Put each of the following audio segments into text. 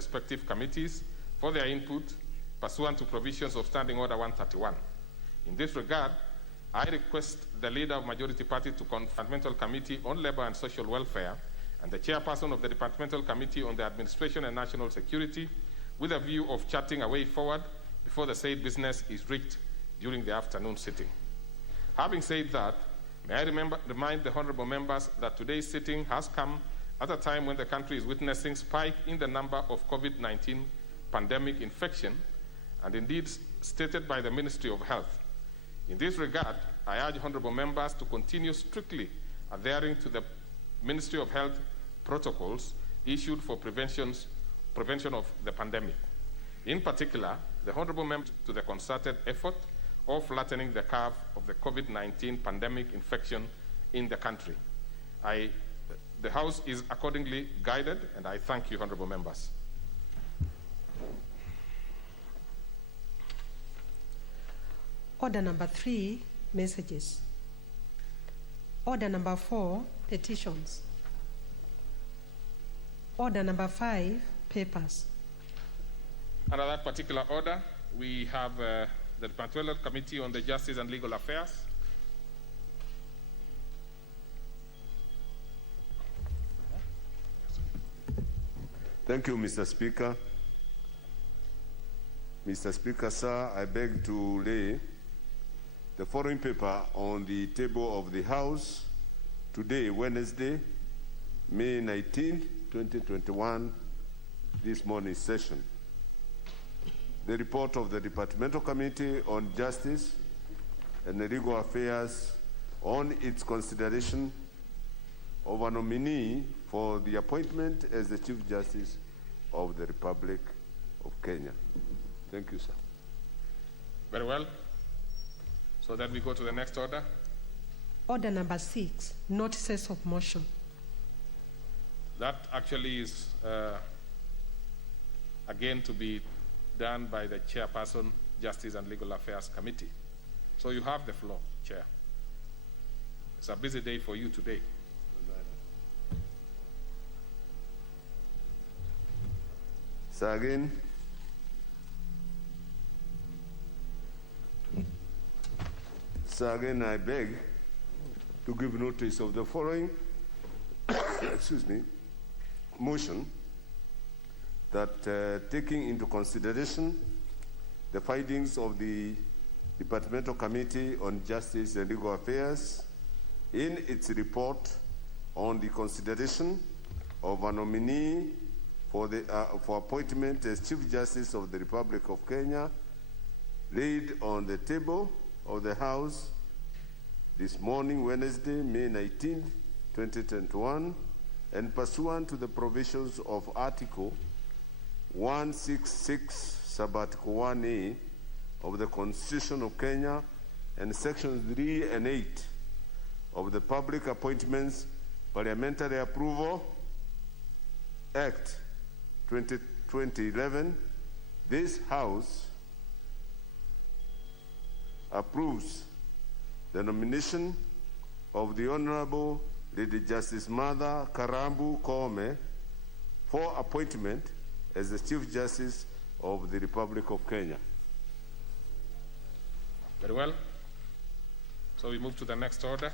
respective committees for their input pursuant to provisions of Standing Order 131. In this regard, I request the leader of Majority Party to convene the Departmental Committee on Labor and Social Welfare and the chairperson of the Departmental Committee on the Administration and National Security with a view of charting a way forward before the said business is reached during the afternoon sitting. Having said that, may I remind the honorable members that today's sitting has come at a time when the country is witnessing a spike in the number of COVID-19 pandemic infection, and indeed stated by the Ministry of Health. In this regard, I urge honorable members to continue strictly adhering to the Ministry of Health protocols issued for prevention of the pandemic. In particular, the honorable members to the concerted effort of flattening the curve of the COVID-19 pandemic infection in the country. The House is accordingly guided, and I thank you, honorable members. Order number 3, messages. Order number 4, petitions. Order number 5, papers. Under that particular order, we have the Departmental Committee on the Justice and Legal Affairs. Thank you, Mr. Speaker. Mr. Speaker, sir, I beg to lay the following paper on the table of the House today, Wednesday, May 19, 2021, this morning's session. The report of the Departmental Committee on Justice and Legal Affairs on its consideration of a nominee for the appointment as the Chief Justice of the Republic of Kenya. Thank you, sir. Very well. So then we go to the next order. Order number 6, notices of motion. That actually is again to be done by the chairperson, Justice and Legal Affairs Committee. So you have the floor, Chair. It's a busy day for you today. So again, I beg to give notice of the following excuse me, motion that taking into consideration the findings of the Departmental Committee on Justice and Legal Affairs in its report on the consideration of a nominee for appointment as Chief Justice of the Republic of Kenya, laid on the table of the House this morning, Wednesday, May 19, 2021, and pursuant to the provisions of Article 166, Sub-Article 1A of the Constitution of Kenya and Sections 3 and 8 of the Public Appointments Parliamentary Approval Act 2011, this House approves the nomination of the Honorable Lady Justice Martha Karambu Koome for appointment as the Chief Justice of the Republic of Kenya. Very well. So we move to the next order.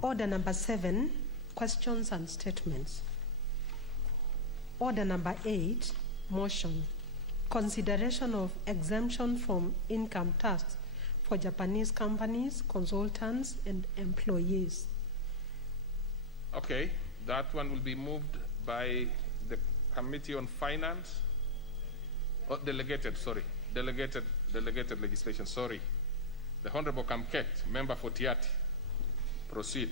Order number 7, questions and statements. Order number 8, motion. Consideration of exemption from income tax for Japanese companies, consultants, and employees. Okay, that one will be moved by the Committee on Finance. Oh, delegated legislation, sorry. The Honorable Kamket, Member for Tiati. Proceed.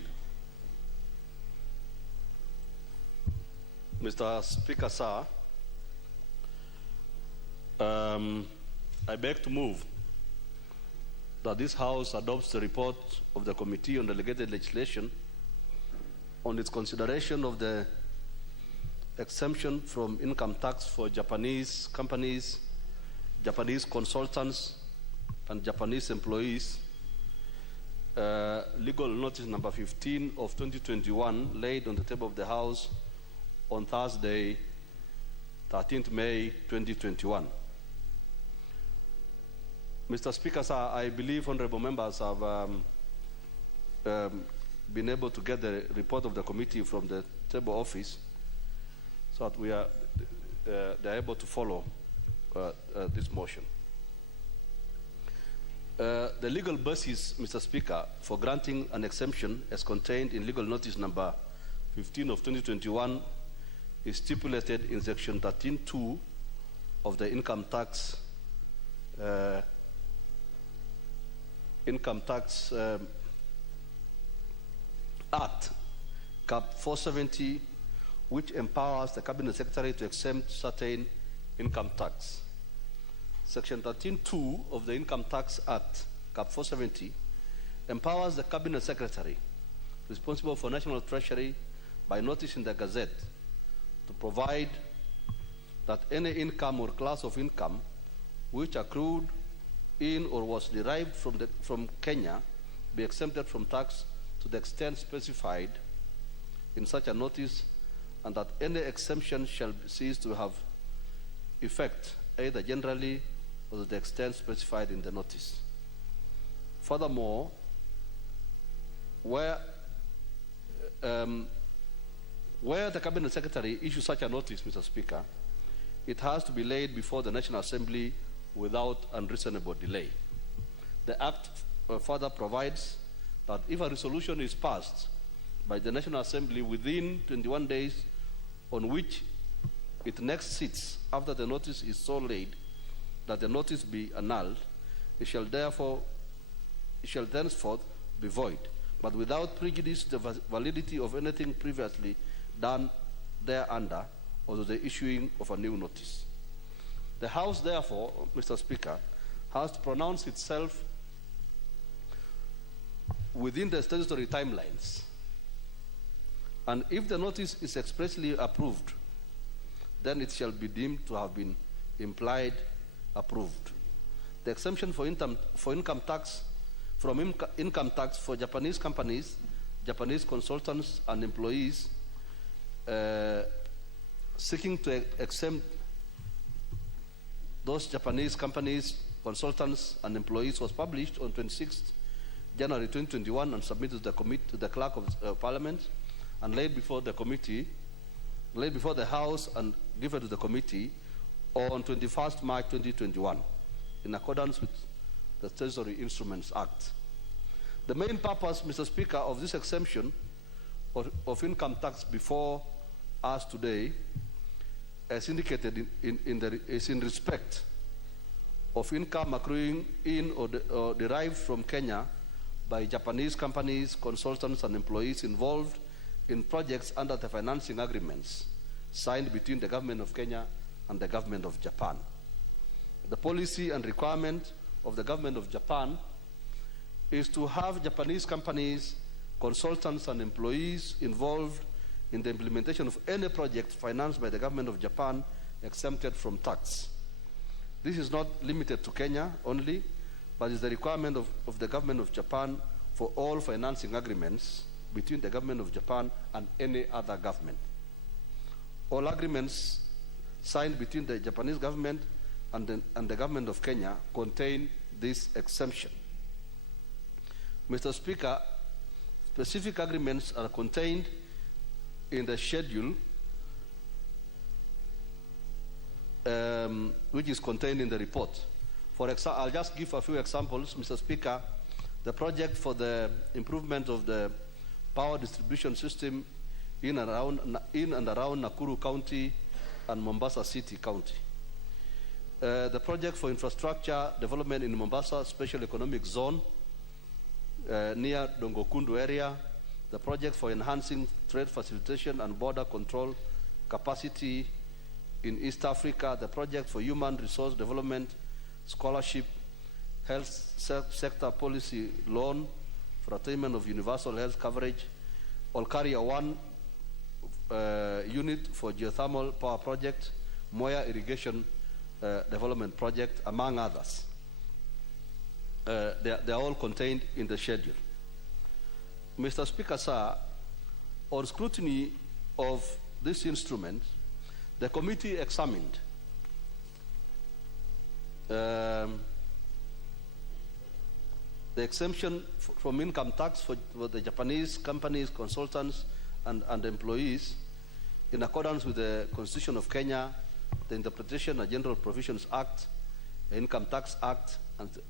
Mr. Speaker, sir, I beg to move that this House adopts the report of the Committee on Delegated Legislation on its consideration of the exemption from income tax for Japanese companies, Japanese consultants, and Japanese employees. Legal notice number 15 of 2021, laid on the table of the House on Thursday, 13th May 2021. Mr. Speaker, sir, I believe honorable members have been able to get the report of the committee from the table office so that they're able to follow this motion. The legal basis, Mr. Speaker, for granting an exemption as contained in legal notice number 15 of 2021 is stipulated in section 13(2) of the Income Tax Act, Cap 470, which empowers the Cabinet Secretary to exempt certain income tax. Section 13(2) of the Income Tax Act, Cap 470, empowers the Cabinet Secretary responsible for National Treasury by notice in the Gazette to provide that any income or class of income which accrued in or was derived from Kenya be exempted from tax to the extent specified in such a notice, and that any exemption shall cease to have effect either generally or to the extent specified in the notice. Furthermore, where the Cabinet Secretary issues such a notice, Mr. Speaker, it has to be laid before the National Assembly without unreasonable delay. The Act further provides that if a resolution is passed by the National Assembly within 21 days on which it next sits after the notice is so laid that the notice be annulled, it shall thenceforth be void, but without prejudice to the validity of anything previously done thereunder or to the issuing of a new notice. The House, therefore, Mr. Speaker, has to pronounce itself within the statutory timelines. And if the notice is expressly approved, then it shall be deemed to have been implied approved. The exemption for income tax for Japanese companies, Japanese consultants and employees seeking to exempt those Japanese companies, consultants and employees was published on 26th January 2021 and submitted to the Clerk of Parliament and laid before the House and given to the committee on 21st March 2021 in accordance with the Treasury Instruments Act. The main purpose, Mr. Speaker, of this exemption of income tax before us today, as indicated is in respect of income accruing in or derived from Kenya by Japanese companies, consultants and employees involved in projects under the financing agreements signed between the government of Kenya and the government of Japan. The policy and requirement of the government of Japan is to have Japanese companies, consultants and employees involved in the implementation of any project financed by the government of Japan exempted from tax. This is not limited to Kenya only, but is the requirement of the government of Japan for all financing agreements between the government of Japan and any other government. All agreements signed between the Japanese government and the government of Kenya contain this exemption. Mr. Speaker, specific agreements are contained in the schedule which is contained in the report. For example, I'll just give a few examples, Mr. Speaker. The project for the improvement of the power distribution system in and around Nakuru County and Mombasa City County. The project for infrastructure development in Mombasa Special Economic Zone near Dongokundu area. The project for enhancing trade facilitation and border control capacity in East Africa. The project for human resource development, scholarship, health sector policy loan for attainment of universal health coverage, Olkaria 1 unit for geothermal power project, Moya irrigation development project, among others. They are all contained in the schedule. Mr. Speaker, sir, on scrutiny of this instrument, The committee examined the exemption from income tax for the Japanese companies, consultants, and employees in accordance with the Constitution of Kenya, the Interpretation and General Provisions Act, the Income Tax Act,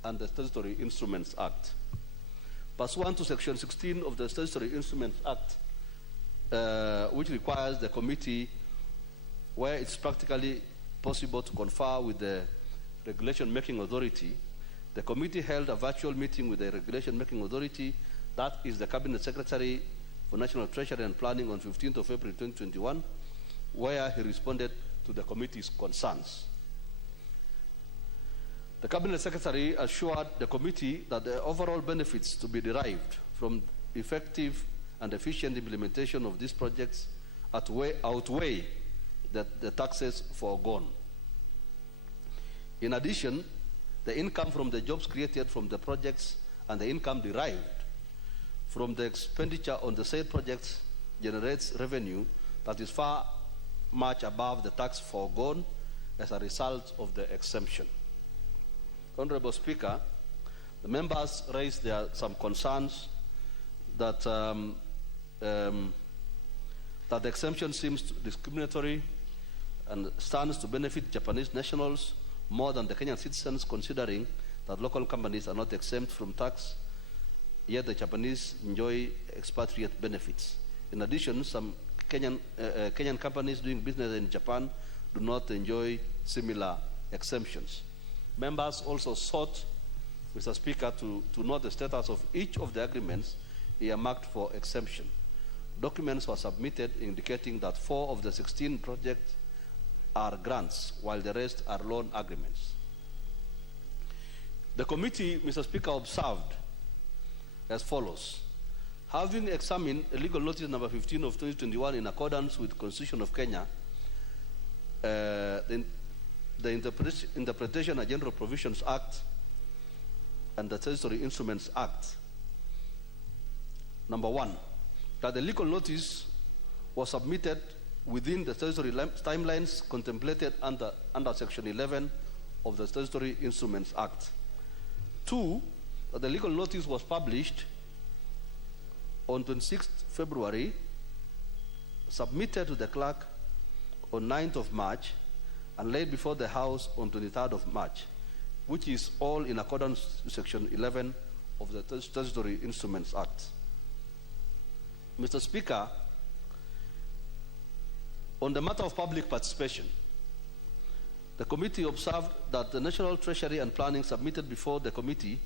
and the Statutory Instruments Act. Pursuant to Section 16 of the Statutory Instruments Act, which requires the committee, where it's practically possible, to confer with the regulation-making authority, the committee held a virtual meeting with the regulation-making authority, that is the Cabinet Secretary for National Treasury and Planning, on 15th of April 2021, where he responded to the committee's concerns. The Cabinet Secretary assured the committee that the overall benefits to be derived from effective and efficient implementation of these projects outweigh the taxes foregone. In addition, the income from the jobs created from the projects and the income derived from the expenditure on the said projects generates revenue that is far much above the tax foregone as a result of the exemption. Honorable Speaker, the members raised some concerns that the exemption seems discriminatory and stands to benefit Japanese nationals more than the Kenyan citizens, considering that local companies are not exempt from tax, yet the Japanese enjoy expatriate benefits. In addition, some Kenyan companies doing business in Japan do not enjoy similar exemptions. Members also sought, Mr. Speaker, to know the status of each of the agreements earmarked for exemption. Documents were submitted indicating that 4 of the 16 projects are grants, while the rest are loan agreements. The committee, Mr. Speaker, observed as follows. Having examined legal notice number 15 of 2021 in accordance with the Constitution of Kenya, the Interpretation and General Provisions Act and the Statutory Instruments Act, number 1, that the legal notice was submitted within the statutory timelines contemplated under Section 11 of the Statutory Instruments Act. 2, that the legal notice was published on 26th February, submitted to the clerk on 9th of March, and laid before the House on 23rd of March, which is all in accordance with Section 11 of the Statutory Instruments Act. Mr. Speaker, on the matter of public participation, the committee observed that the National Treasury and Planning submitted before the committee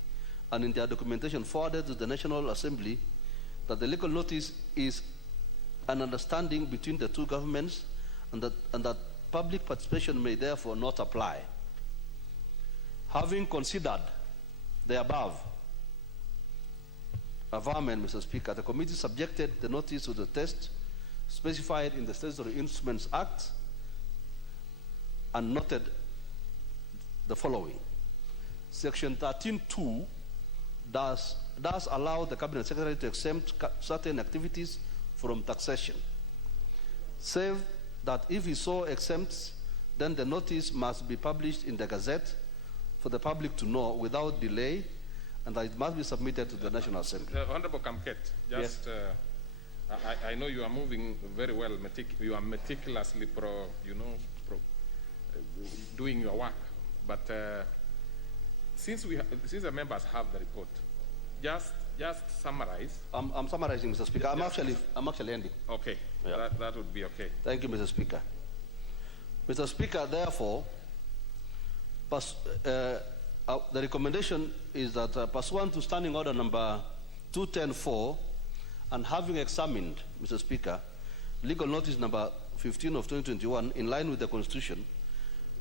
and in their documentation forwarded to the National Assembly that the legal notice is an understanding between the two governments and that public participation may therefore not apply. Having considered the above averment, Mr. Speaker, the committee subjected the notice to the test specified in the Statutory Instruments Act and noted the following. Section 13(2) does allow the Cabinet Secretary to exempt certain activities from taxation, save that if he so exempts, then the notice must be published in the Gazette for the public to know without delay, and that it must be submitted to the National Assembly. Honorable Kamket, just yes. I know you are moving very well. You are meticulously doing your work, but since the members have the report, just summarize. I'm summarizing, Mr. Speaker. I'm actually ending. Okay, yeah. that would be okay. Thank you, Mr. Speaker. Mr. Speaker, therefore, the recommendation is that pursuant to Standing Order number 210-4, and having examined, Mr. Speaker, legal notice number 15 of 2021 in line with the Constitution,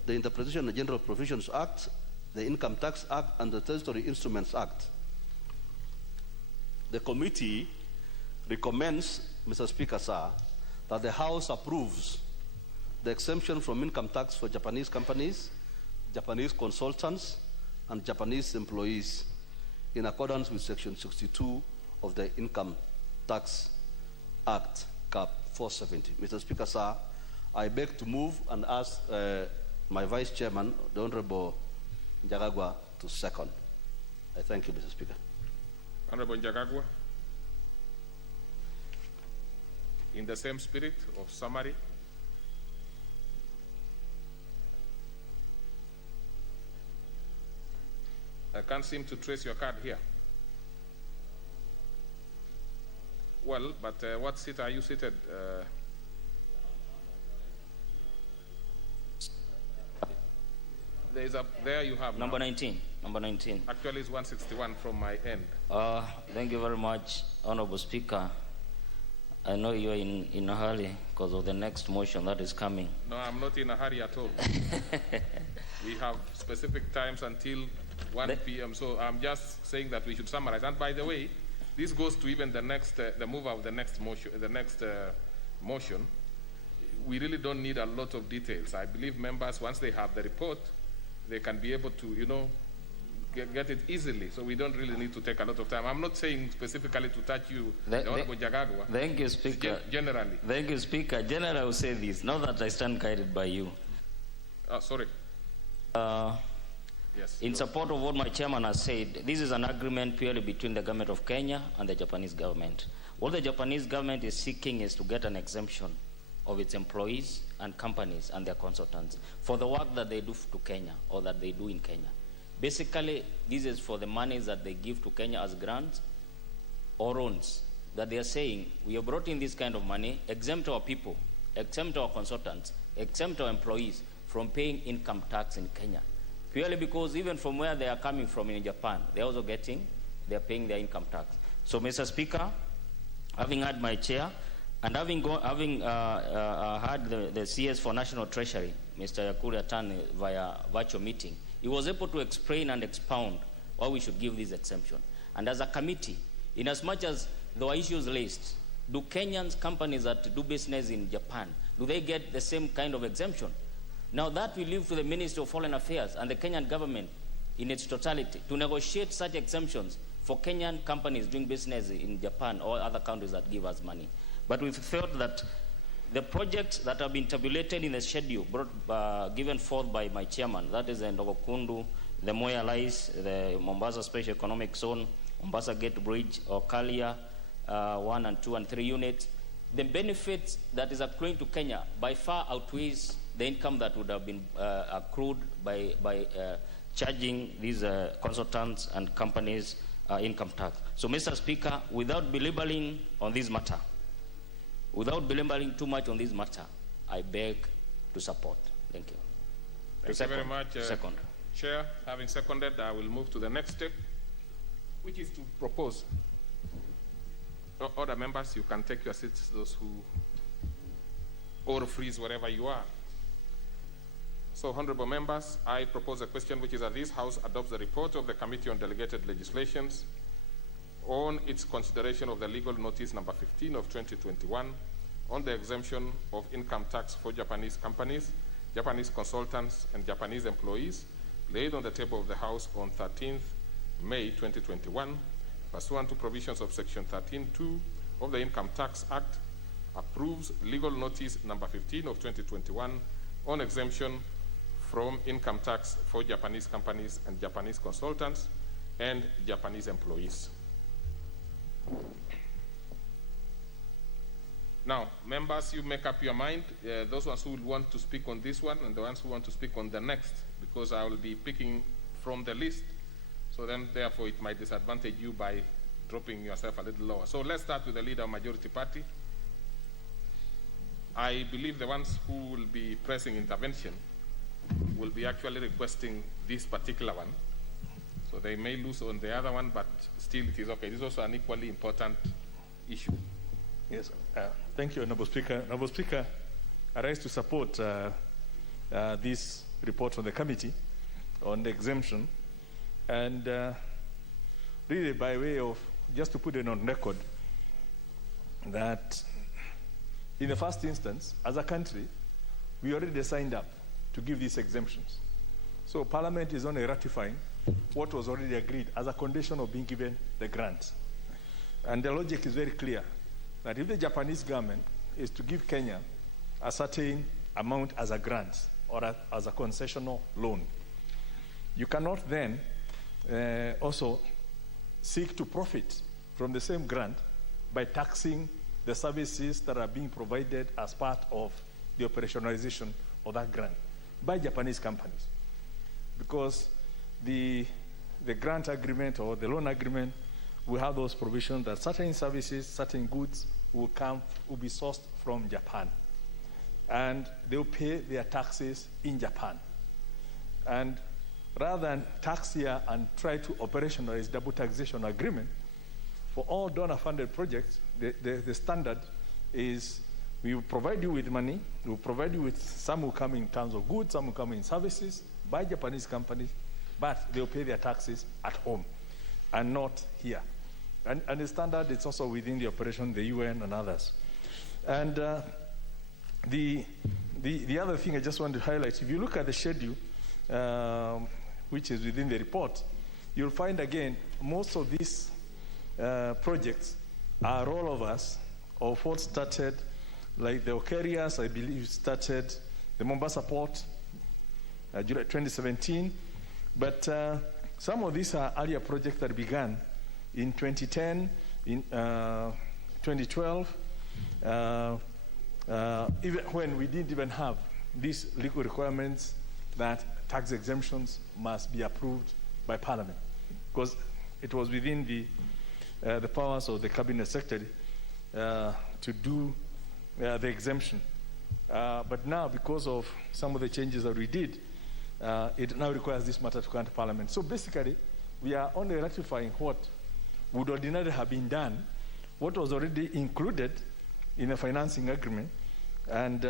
the Interpretation and General Provisions Act, the Income Tax Act, and the Statutory Instruments Act, the committee recommends, Mr. Speaker, sir, that the House approves the exemption from income tax for Japanese companies, Japanese consultants, and Japanese employees in accordance with Section 62 of the Income Tax Act, Cap 470. Mr. Speaker, sir, I beg to move and ask my Vice Chairman, the Honorable Njagagwa, to second. I thank you, Mr. Speaker. Honorable Njagagwa, in the same spirit of summary, I can't seem to trace your card here. Well, but what seat are you seated? There you have Number now. 19. Number 19. Actually, it's 161 from my end. Thank you very much, Honorable Speaker. I know you're in a hurry because of the next motion that is coming. No, I'm not in a hurry at all. We have specific times until 1 p.m. So I'm just saying that we should summarize. And by the way, this goes to even the next, the move of the next motion. Motion. We really don't need a lot of details. I believe members, once they have the report, they can be able to, get it easily. So we don't really need to take a lot of time. I'm not saying specifically to touch you, the Honorable Njagagwa. Thank you, Speaker. Generally. Thank you, Speaker. Generally, I will say this, not that I stand guided by you. Sorry. Yes. In support of what my chairman has said, this is an agreement purely between the government of Kenya and the Japanese government. What the Japanese government is seeking is to get an exemption of its employees and companies and their consultants for the work that they do to Kenya or that they do in Kenya. Basically, this is for the monies that they give to Kenya as grants or loans, that they are saying, we have brought in this kind of money, exempt our people, exempt our consultants, exempt our employees from paying income tax in Kenya. Purely because even from where they are coming from in Japan, they are paying their income tax. So, Mr. Speaker, having had my chair, and having had the CS for National Treasury, Mr. Yakuri Atani, via virtual meeting, he was able to explain and expound why we should give this exemption. And as a committee, in as much as there were issues raised, do Kenyan companies that do business in Japan, do they get the same kind of exemption? Now that we leave to the Ministry of Foreign Affairs and the Kenyan government in its totality to negotiate such exemptions for Kenyan companies doing business in Japan or other countries that give us money. But we felt that the projects that have been tabulated in the schedule given forth by my chairman, that is the Ndogokundu, the Moya Lais, the Mombasa Special Economic Zone, Mombasa Gate Bridge, or Kalia 1 and 2 and 3 units, the benefits that is accruing to Kenya by far outweighs the income that would have been accrued by charging these consultants and companies income tax. So, Mr. Speaker, without belaboring on this matter, without belaboring too much on this matter, I beg to support. Thank you. Thank you very much. Second. Chair, having seconded, I will move to the next step, which is to propose. Other members, you can take your seats, those who, or freeze wherever you are. So, honorable members, I propose a question which is that this House adopts the report of the Committee on Delegated Legislations on its consideration of the legal notice number 15 of 2021 on the exemption of income tax for Japanese companies, Japanese consultants, and Japanese employees laid on the table of the House on 13th May 2021, pursuant to provisions of Section 13(2) of the Income Tax Act, approves legal notice number 15 of 2021 on exemption from income tax for Japanese companies and Japanese consultants and Japanese employees. Now, members, you make up your mind, those ones who will want to speak on this one and the ones who want to speak on the next, because I will be picking from the list. So then, therefore, it might disadvantage you by dropping yourself a little lower. So let's start with the leader of majority party. I believe the ones who will be pressing intervention will be actually requesting this particular one. So they may lose on the other one, but still it is okay. This is also an equally important issue. Yes, thank you, Honorable Speaker. Honorable Speaker, I rise to support this report from the committee on the exemption. And really by way of, just to put it on record, that in the first instance, as a country, we already signed up to give these exemptions. So Parliament is only ratifying what was already agreed as a condition of being given the grant. And the logic is very clear, that if the Japanese government is to give Kenya a certain amount as a grant or as a concessional loan. You cannot then also seek to profit from the same grant by taxing the services that are being provided as part of the operationalization of that grant by Japanese companies. Because the grant agreement or the loan agreement will have those provisions that certain services, certain goods will be sourced from Japan. And they will pay their taxes in Japan. And rather than tax here and try to operationalize double taxation agreement, for all donor-funded projects, the standard is we will provide you with money, we will provide you with some will come in terms of goods, some will come in services by Japanese companies, but they'll pay their taxes at home and not here. And the standard is also within the operation, the UN and others. And the other thing I just want to highlight, if you look at the schedule, which is within the report, you'll find again, most of these projects are rollovers of what started, like the Okarias, I believe, started the Mombasa Port, July 2017. But some of these are earlier projects that began in 2010, in 2012, even when we didn't even have these legal requirements that tax exemptions must be approved by Parliament, because it was within the powers of the Cabinet Secretary to do the exemption. But now, because of some of the changes that we did, it now requires this matter to come to Parliament. So basically, we are only ratifying what would ordinarily have been done, what was already included in the financing agreement, and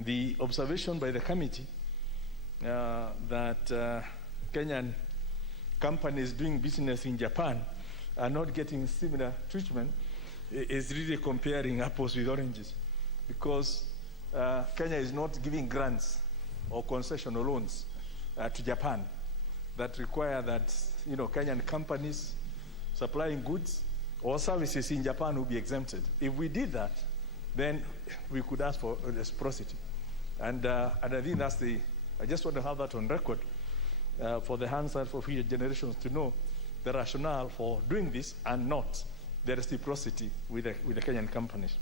the observation by the committee that Kenyan companies doing business in Japan are not getting similar treatment is really comparing apples with oranges, because Kenya is not giving grants or concessional loans to Japan that require that Kenyan companies supplying goods or services in Japan will be exempted. If we did that, then we could ask for reciprocity. And I think that's I just want to have that on record for the Hansard for future generations to know the rationale for doing this and not the reciprocity with the Kenyan companies.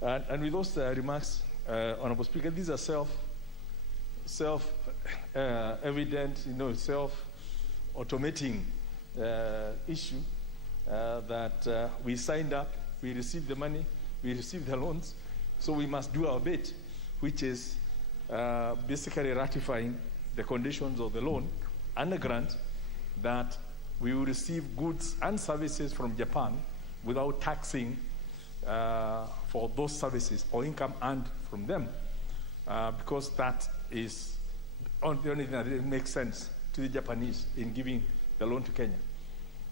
And with those remarks, Honorable Speaker, these are self-evident, self-automating issue that we signed up, we received the money, we received the loans, so we must do our bit, which is basically ratifying the conditions of the loan and the grant that we will receive goods and services from Japan without taxing for those services or income earned from them, because that is the only thing that makes sense to the Japanese in giving the loan to Kenya.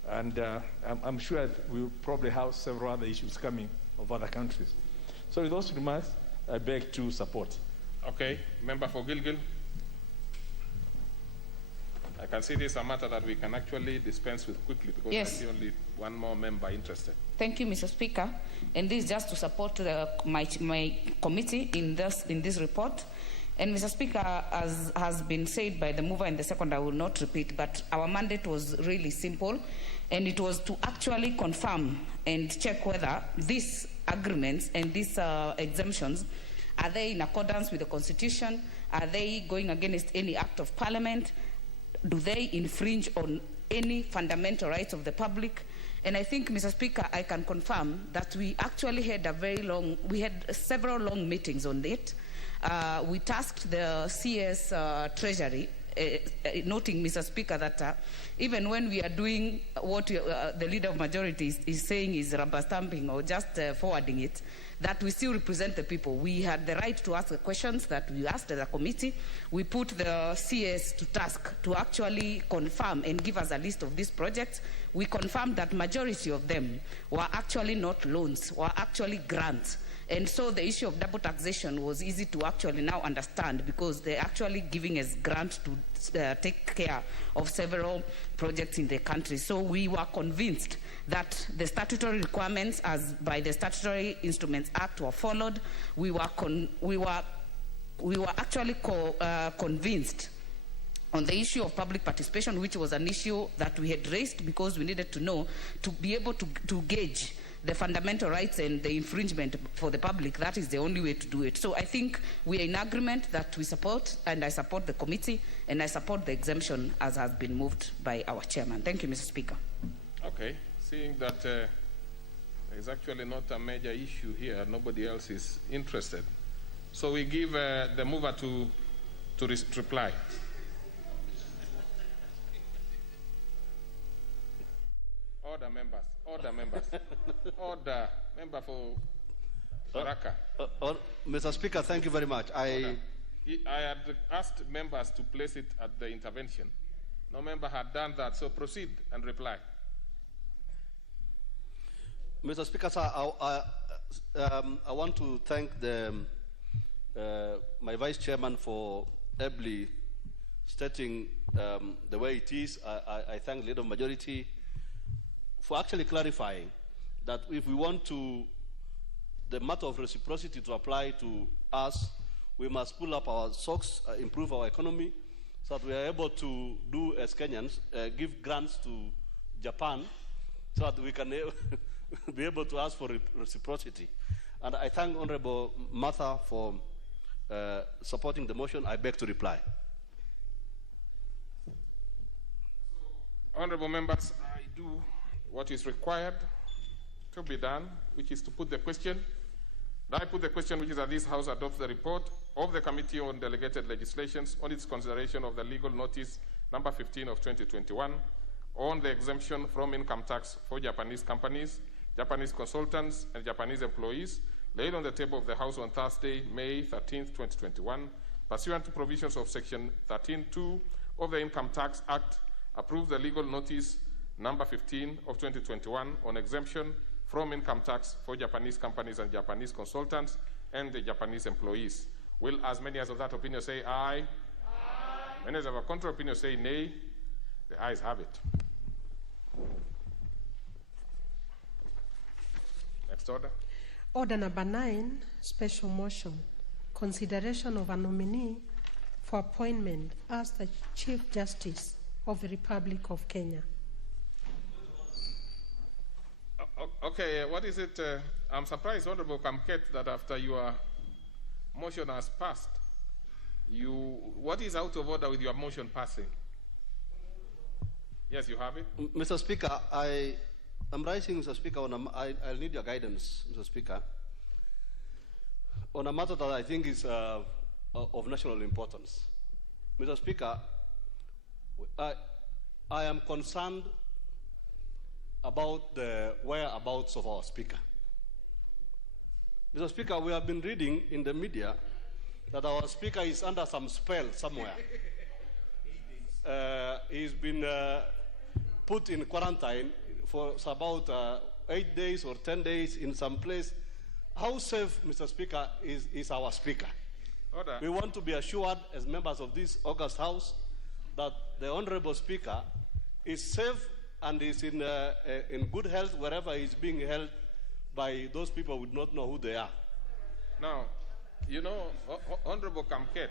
And I'm sure we'll probably have several other issues coming of other countries. So with those remarks, I beg to support. Okay, member for Gilgil. I can see this is a matter that we can actually dispense with quickly, because I see only one more member interested. Thank you, Mr. Speaker. And this is just to support my committee in this report. And Mr. Speaker, as has been said by the mover and the second, I will not repeat, but our mandate was really simple, and it was to actually confirm and check whether these agreements and these exemptions, are they in accordance with the Constitution? Are they going against any act of Parliament? Do they infringe on any fundamental rights of the public? And I think, Mr. Speaker, I can confirm that we actually had we had several long meetings on it. We tasked the CS Treasury, noting, Mr. Speaker, that even when we are doing what the Leader of Majority is saying is rubber stamping or just forwarding it, that we still represent the people. We had the right to ask the questions that we asked as a committee. We put the CS to task to actually confirm and give us a list of these projects. We confirmed that majority of them were actually not loans, were actually grants. And so the issue of double taxation was easy to actually now understand, because they're actually giving us grant to take care of several projects in the country. So we were convinced that the statutory requirements as by the Statutory Instruments Act were followed. We were we were actually convinced on the issue of public participation, which was an issue that we had raised because we needed to know, to be able to gauge the fundamental rights and the infringement for the public. That is the only way to do it. So I think we are in agreement that we support, and I support the committee, and I support the exemption as has been moved by our chairman. Thank you, Mr. Speaker. Okay, seeing that there is actually not a major issue here, nobody else is interested. So we give the mover to reply. Order, members. Order, members. Order. Member for Baraka. Mr. Speaker, thank you very much. I had asked members to place it at the intervention. No member had done that, so proceed and reply. Mr. Speaker, sir, I want to thank my Vice Chairman for ably stating the way it is. I thank the Leader of Majority for actually clarifying that if we want the matter of reciprocity to apply to us, we must pull up our socks, improve our economy, so that we are able to do as Kenyans, give grants to Japan, so that we can be able to ask for reciprocity. And I thank Honorable Martha for supporting the motion. I beg to reply. Honorable members, I do what is required to be done, which is to put the question. I put the question, which is that this House adopts the report of the Committee on Delegated Legislations on its consideration of the legal notice number 15 of 2021 on the exemption from income tax for Japanese companies, Japanese consultants, and Japanese employees, laid on the table of the House on Thursday, May 13, 2021, pursuant to provisions of Section 13(2) of the Income Tax Act, approve the legal notice number 15 of 2021 on exemption from income tax for Japanese companies and Japanese consultants and the Japanese employees. Will as many as of that opinion say aye? Aye. Many as of a contrary opinion say nay? The ayes have it. Next order. Order number 9, special motion. Consideration of a nominee for appointment as the Chief Justice of the Republic of Kenya. Okay, what is it? I'm surprised, Honorable Kamket, that after your motion has passed, what is out of order with your motion passing? Yes, you have it. Mr. Speaker, I'm rising, Mr. Speaker, I'll need your guidance, Mr. Speaker, on a matter that I think is of national importance. Mr. Speaker, I am concerned about the whereabouts of our Speaker. Mr. Speaker, we have been reading in the media that our Speaker is under some spell somewhere. He's been put in quarantine for about 8 days or 10 days in some place. How safe, Mr. Speaker, is our Speaker? Order. We want to be assured as members of this august House that the Honorable Speaker is safe and is in good health wherever he's being held by those people who would not know who they are. Now, you know, Honorable Kamket,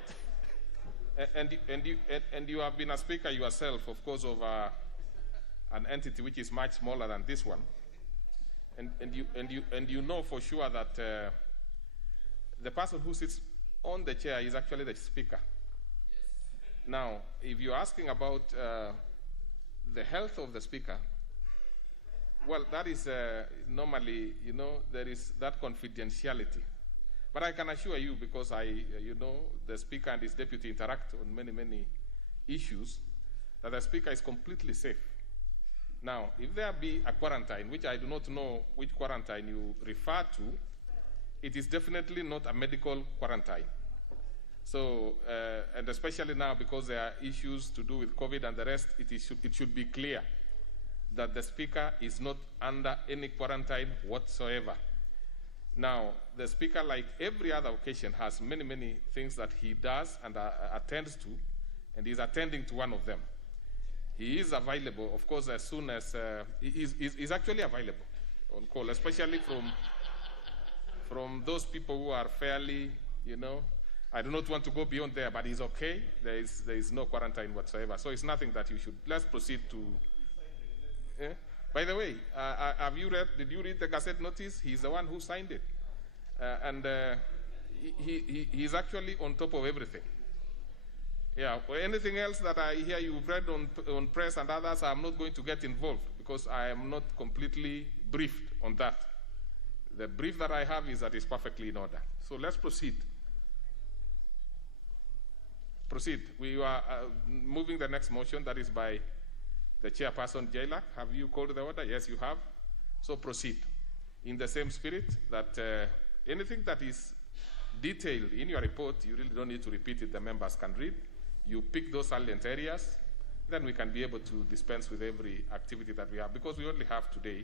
and you have been a speaker yourself, of course, of an entity which is much smaller than this one, and you know for sure that the person who sits on the chair is actually the speaker. Yes. Now, if you're asking about the health of the speaker, well, that is normally, you know, there is that confidentiality. But I can assure you, because you know, the speaker and his deputy interact on many issues, that the speaker is completely safe. Now, if there be a quarantine, which I do not know which quarantine you refer to, it is definitely not a medical quarantine. So, and especially now because there are issues to do with COVID and the rest, it should be clear that the speaker is not under any quarantine whatsoever. Now, the speaker, like every other occasion, has many things that he does and attends to, and he's attending to one of them. He is available, of course, as soon as he's actually available on call, especially from those people who are fairly, you know, I do not want to go beyond there, but it's okay. There is no quarantine whatsoever. So it's nothing that you should. Let's proceed to. By the way, did you read the Gazette notice? He's the one who signed it. He's actually on top of everything. Yeah, anything else that I hear you've read on press and others, I'm not going to get involved because I am not completely briefed on that. The brief that I have is that it's perfectly in order. So let's proceed. Proceed. We are moving the next motion that is by the chairperson, Jailak. Have you called the order? Yes, you have. So proceed. In the same spirit that anything that is detailed in your report, you really don't need to repeat it, the members can read. You pick those salient areas, then we can be able to dispense with every activity that we have, because we only have today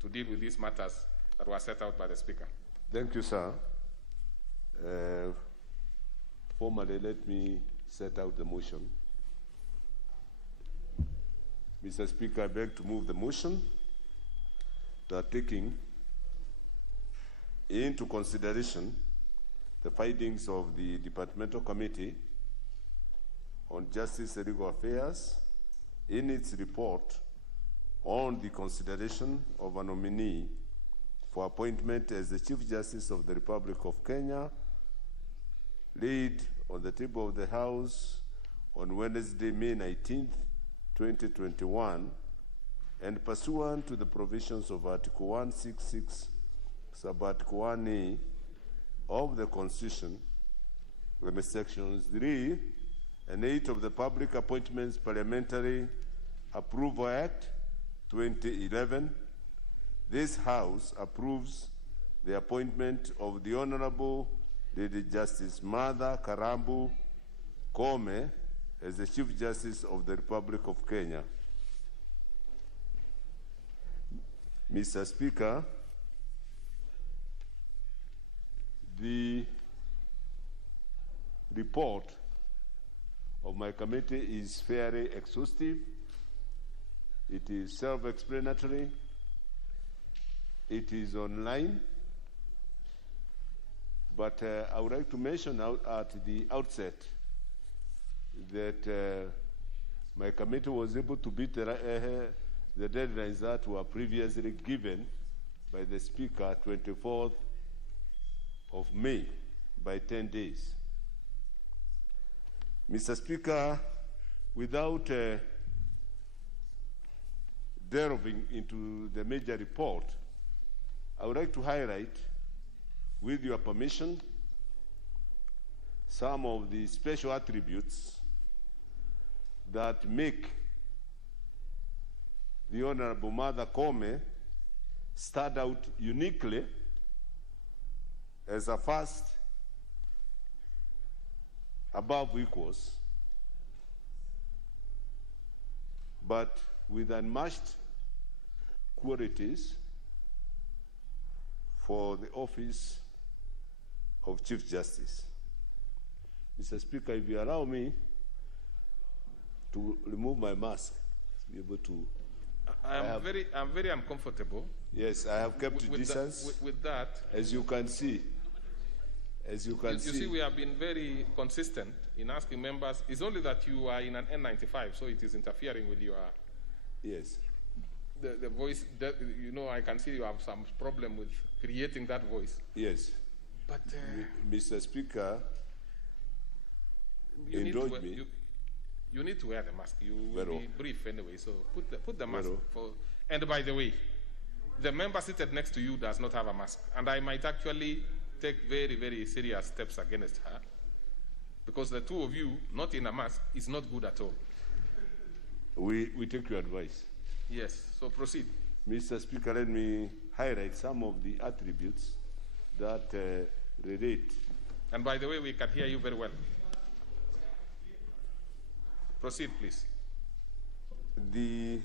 to deal with these matters that were set out by the Speaker. Thank you, sir. Formally, let me set out the motion. Mr. Speaker, I beg to move the motion that taking into consideration the findings of the Departmental Committee on Justice and Legal Affairs in its report on the consideration of a nominee for appointment as the Chief Justice of the Republic of Kenya, laid on the table of the House on Wednesday, May 19th, 2021, and pursuant to the provisions of Article 166, Sub-Article 1A of the Constitution, Sections 3 and 8 of the Public Appointments Parliamentary Approval Act 2011, this House approves the appointment of the Honorable Lady Justice Martha Karambu Koome as the Chief Justice of the Republic of Kenya. Mr. Speaker, the report of my committee is fairly exhaustive. It is self-explanatory. It is online. But I would like to mention at the outset that my committee was able to beat the deadlines that were previously given by the Speaker, 24th of May, by 10 days. Mr. Speaker, without delving into the major report, I would like to highlight, with your permission, some of the special attributes that make the Honorable Martha Koome stand out uniquely as a first above equals, but with unmatched qualities for the office of Chief Justice. Mr. Speaker, if you allow me to remove my mask, to be able to. I'm very uncomfortable. Yes, I have kept distance. With that, as you can see. You see, we have been very consistent in asking members. It's only that you are in an N95, so it is interfering with your. Yes. The voice, you know, I can see you have some problem with creating that voice. Yes. But Mr. Speaker, indulge me. You need to wear the mask. You will be brief anyway, so put the mask. And by the way, the member seated next to you does not have a mask, and I might actually take very, very serious steps against her, because the two of you not in a mask is not good at all. We take your advice. Yes, so proceed. Mr. Speaker, let me highlight some of the attributes that relate. And by the way, we can hear you very well. Proceed, please. The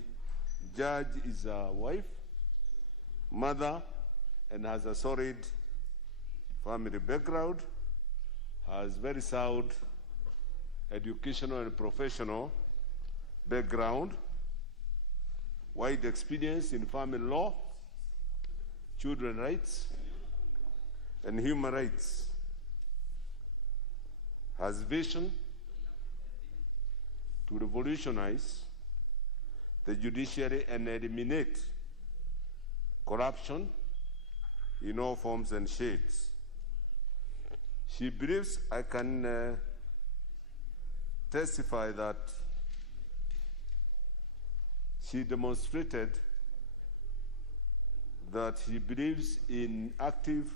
judge is a wife, mother, and has a solid family background, has very sound educational and professional background, wide experience in family law, children's rights, and human rights. has vision to revolutionize the judiciary and eliminate corruption in all forms and shades. She believes I can testify that she demonstrated that she believes in active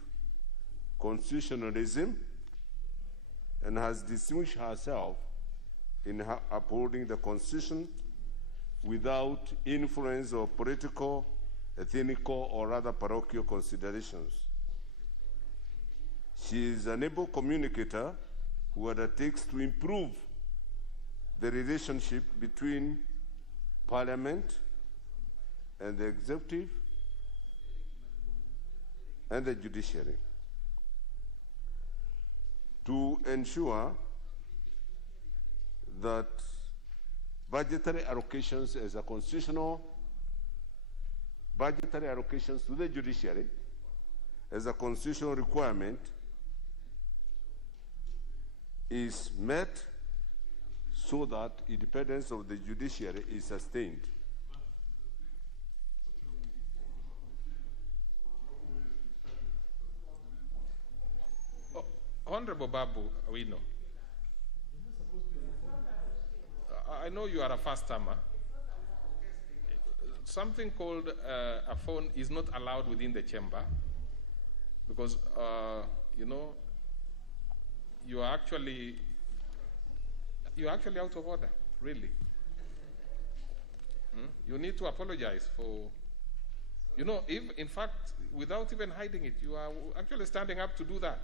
constitutionalism and has distinguished herself in upholding the Constitution without influence of political, ethnical, or other parochial considerations. She is an able communicator who undertakes to improve the relationship between Parliament and the executive and the judiciary to ensure that budgetary allocations as a constitutional budgetary allocations to the judiciary as a constitutional requirement is met so that independence of the judiciary is sustained. Honorable Babu Awino, I know you are a first-timer. Something called a phone is not allowed within the chamber because, you know, you are actually out of order, really. You need to apologize for, you know, if, in fact, without even hiding it, you are actually standing up to do that.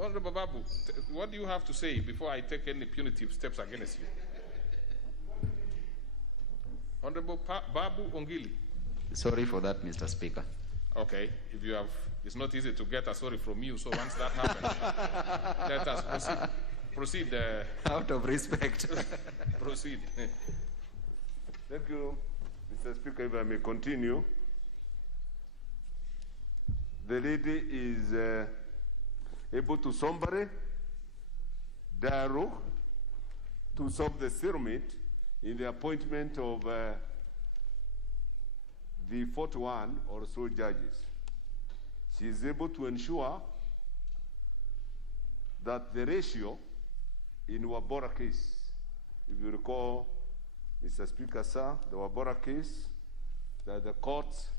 Honorable Babu, what do you have to say before I take any punitive steps against you? Honorable Babu Ongili. Sorry for that, Mr. Speaker. Okay, if you have, it's not easy to get a sorry from you, so once that happens, let us proceed. Out of respect. Proceed. Thank you, Mr. Speaker. If I may continue. The lady is able to somebody dialogue to solve the stalemate in the appointment of the 41 or so judges. She is able to ensure that the ratio in Wabora case, if you recall, Mr. Speaker, sir, the Wabora case, that the courts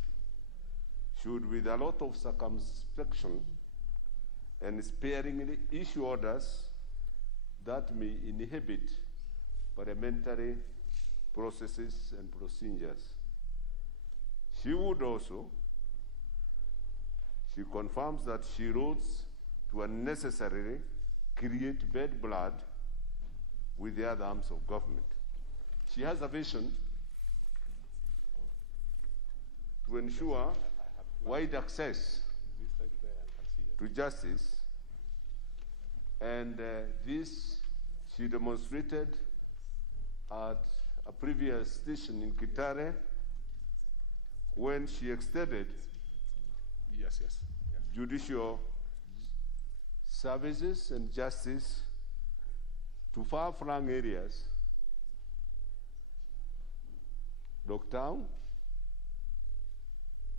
should, with a lot of circumspection and sparingly issue orders that may inhibit parliamentary processes and procedures. She would also, she confirms that she rose to unnecessarily create bad blood with the other arms of government. She has a vision to ensure wide access to justice, and this she demonstrated at a previous station in Kitare when she extended judicial services and justice to far-flung areas, Dogtown,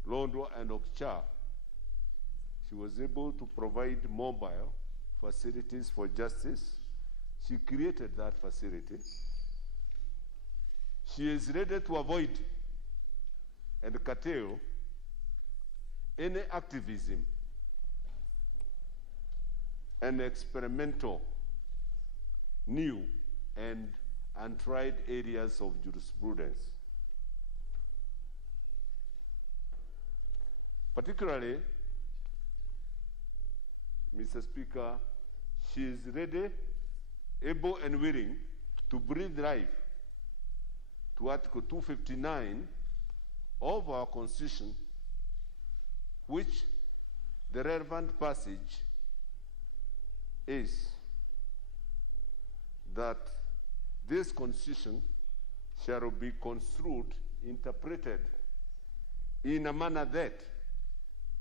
Londwa, and Okcha. She was able to provide mobile facilities for justice. She created that facility. She is ready to avoid and curtail any activism and experimental, new and untried areas of jurisprudence. Particularly, Mr. Speaker, she is ready, able, and willing to breathe life to Article 259 of our Constitution, which the relevant passage is that this Constitution shall be construed, interpreted in a manner that,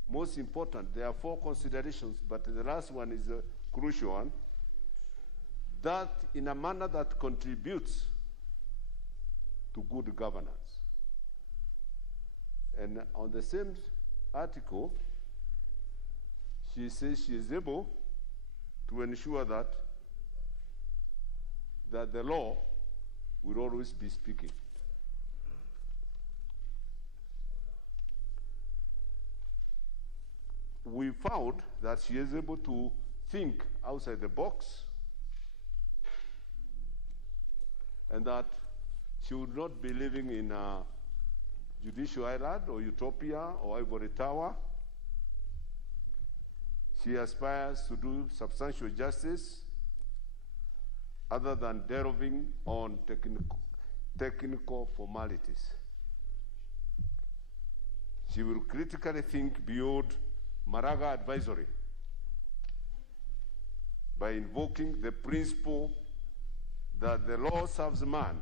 most important, there are 4 considerations, but the last one is crucial one, that in a manner that contributes to good governance. And on the same article, she says she is able to ensure that the law will always be speaking. We found that she is able to think outside the box, and that she would not be living in a judicial island or utopia or ivory tower. She aspires to do substantial justice other than delving on technical formalities. She will critically think beyond Maraga advisory by invoking the principle that the law serves man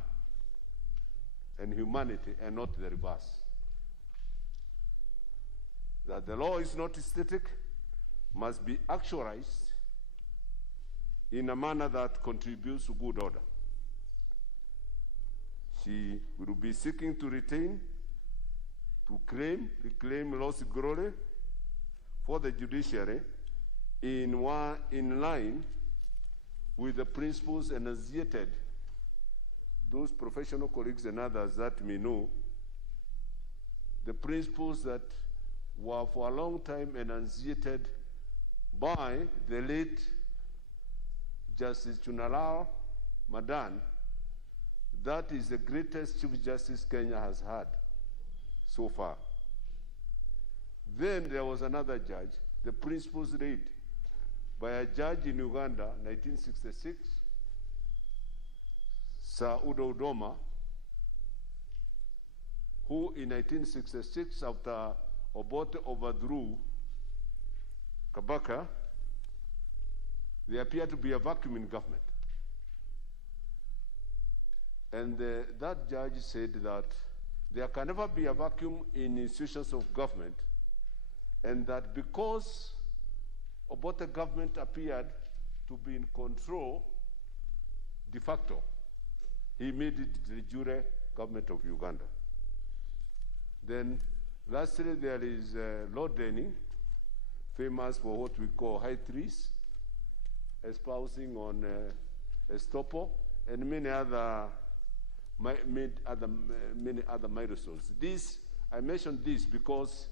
and humanity and not the reverse. That the law is not static, must be actualized in a manner that contributes to good order. She will be seeking to retain, to reclaim lost glory for the judiciary in line with the principles enunciated. Those professional colleagues and others that may know, the principles that were for a long time enunciated by the late Justice Chunalao Madan. That is the greatest Chief Justice Kenya has had so far. Then there was another judge, the principles read by a judge in Uganda, 1966, Sir Udo Udoma, who in 1966, after Obote overthrew Kabaka, there appeared to be a vacuum in government. And that judge said that there can never be a vacuum in institutions of government, and that because Obote government appeared to be in control de facto, he made it the jure government of Uganda. Then lastly, there is Lord Denning, famous for what we call high trees, espousing on estoppel, and many other milestones. I mentioned this because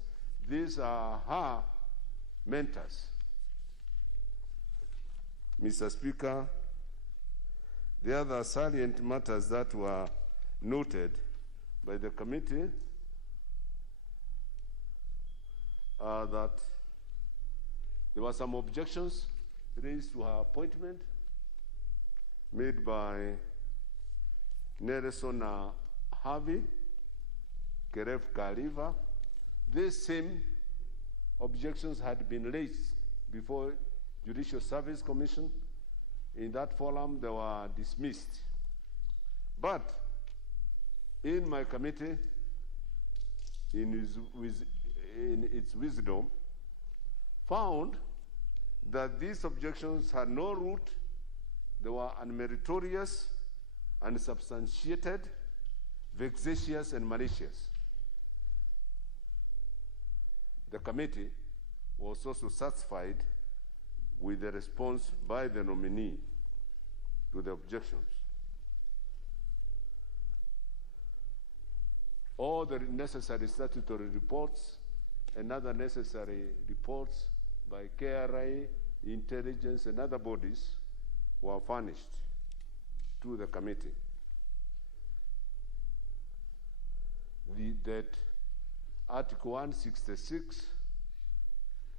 these are her mentors. Mr. Speaker, the other salient matters that were noted by the committee are that there were some objections raised to her appointment made by Nelson Harvey, Keref Kaliva. These same objections had been raised before Judicial Service Commission. In that forum, they were dismissed. But in my committee, in its wisdom, found that these objections had no root, they were unmeritorious, unsubstantiated, vexatious, and malicious. The committee was also satisfied with the response by the nominee to the objections. All the necessary statutory reports and other necessary reports by KRA, intelligence, and other bodies were furnished to the committee. That Article 166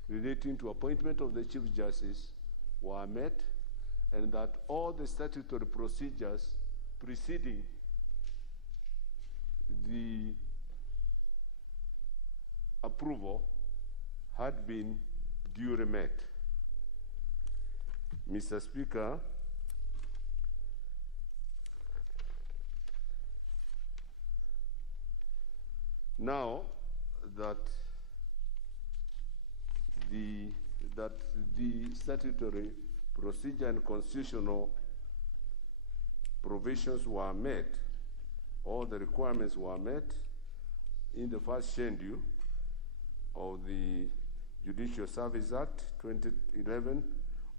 relating to appointment of the Chief Justice were met, and that all the statutory procedures preceding the approval had been duly met. Mr. Speaker, now that the statutory procedure and constitutional provisions were met, all the requirements were met in the first schedule of the Judicial Service Act 2011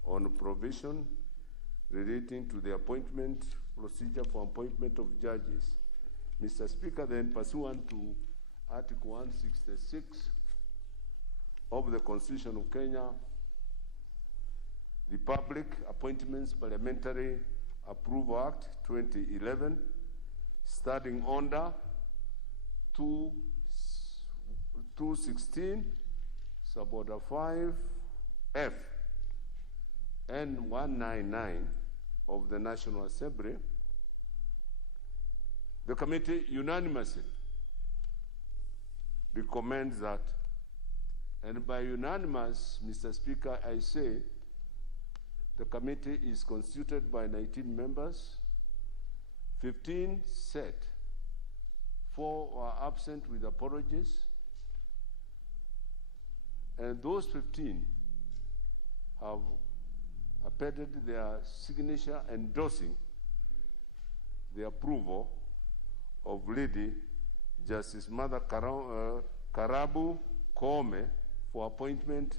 on provision relating to the appointment procedure for appointment of judges. Mr. Speaker, then pursuant to Article 166 of the Constitution of Kenya, the Public Appointments Parliamentary Approval Act 2011, starting under 216, suborder 5F, and 199 of the National Assembly, the committee unanimously recommends that, and by unanimous, Mr. Speaker, I say the committee is constituted by 19 members, 15 set, 4 are absent with apologies, and those 15 have appended their signature endorsing the approval of Lady Justice Mother Karabu Koome for appointment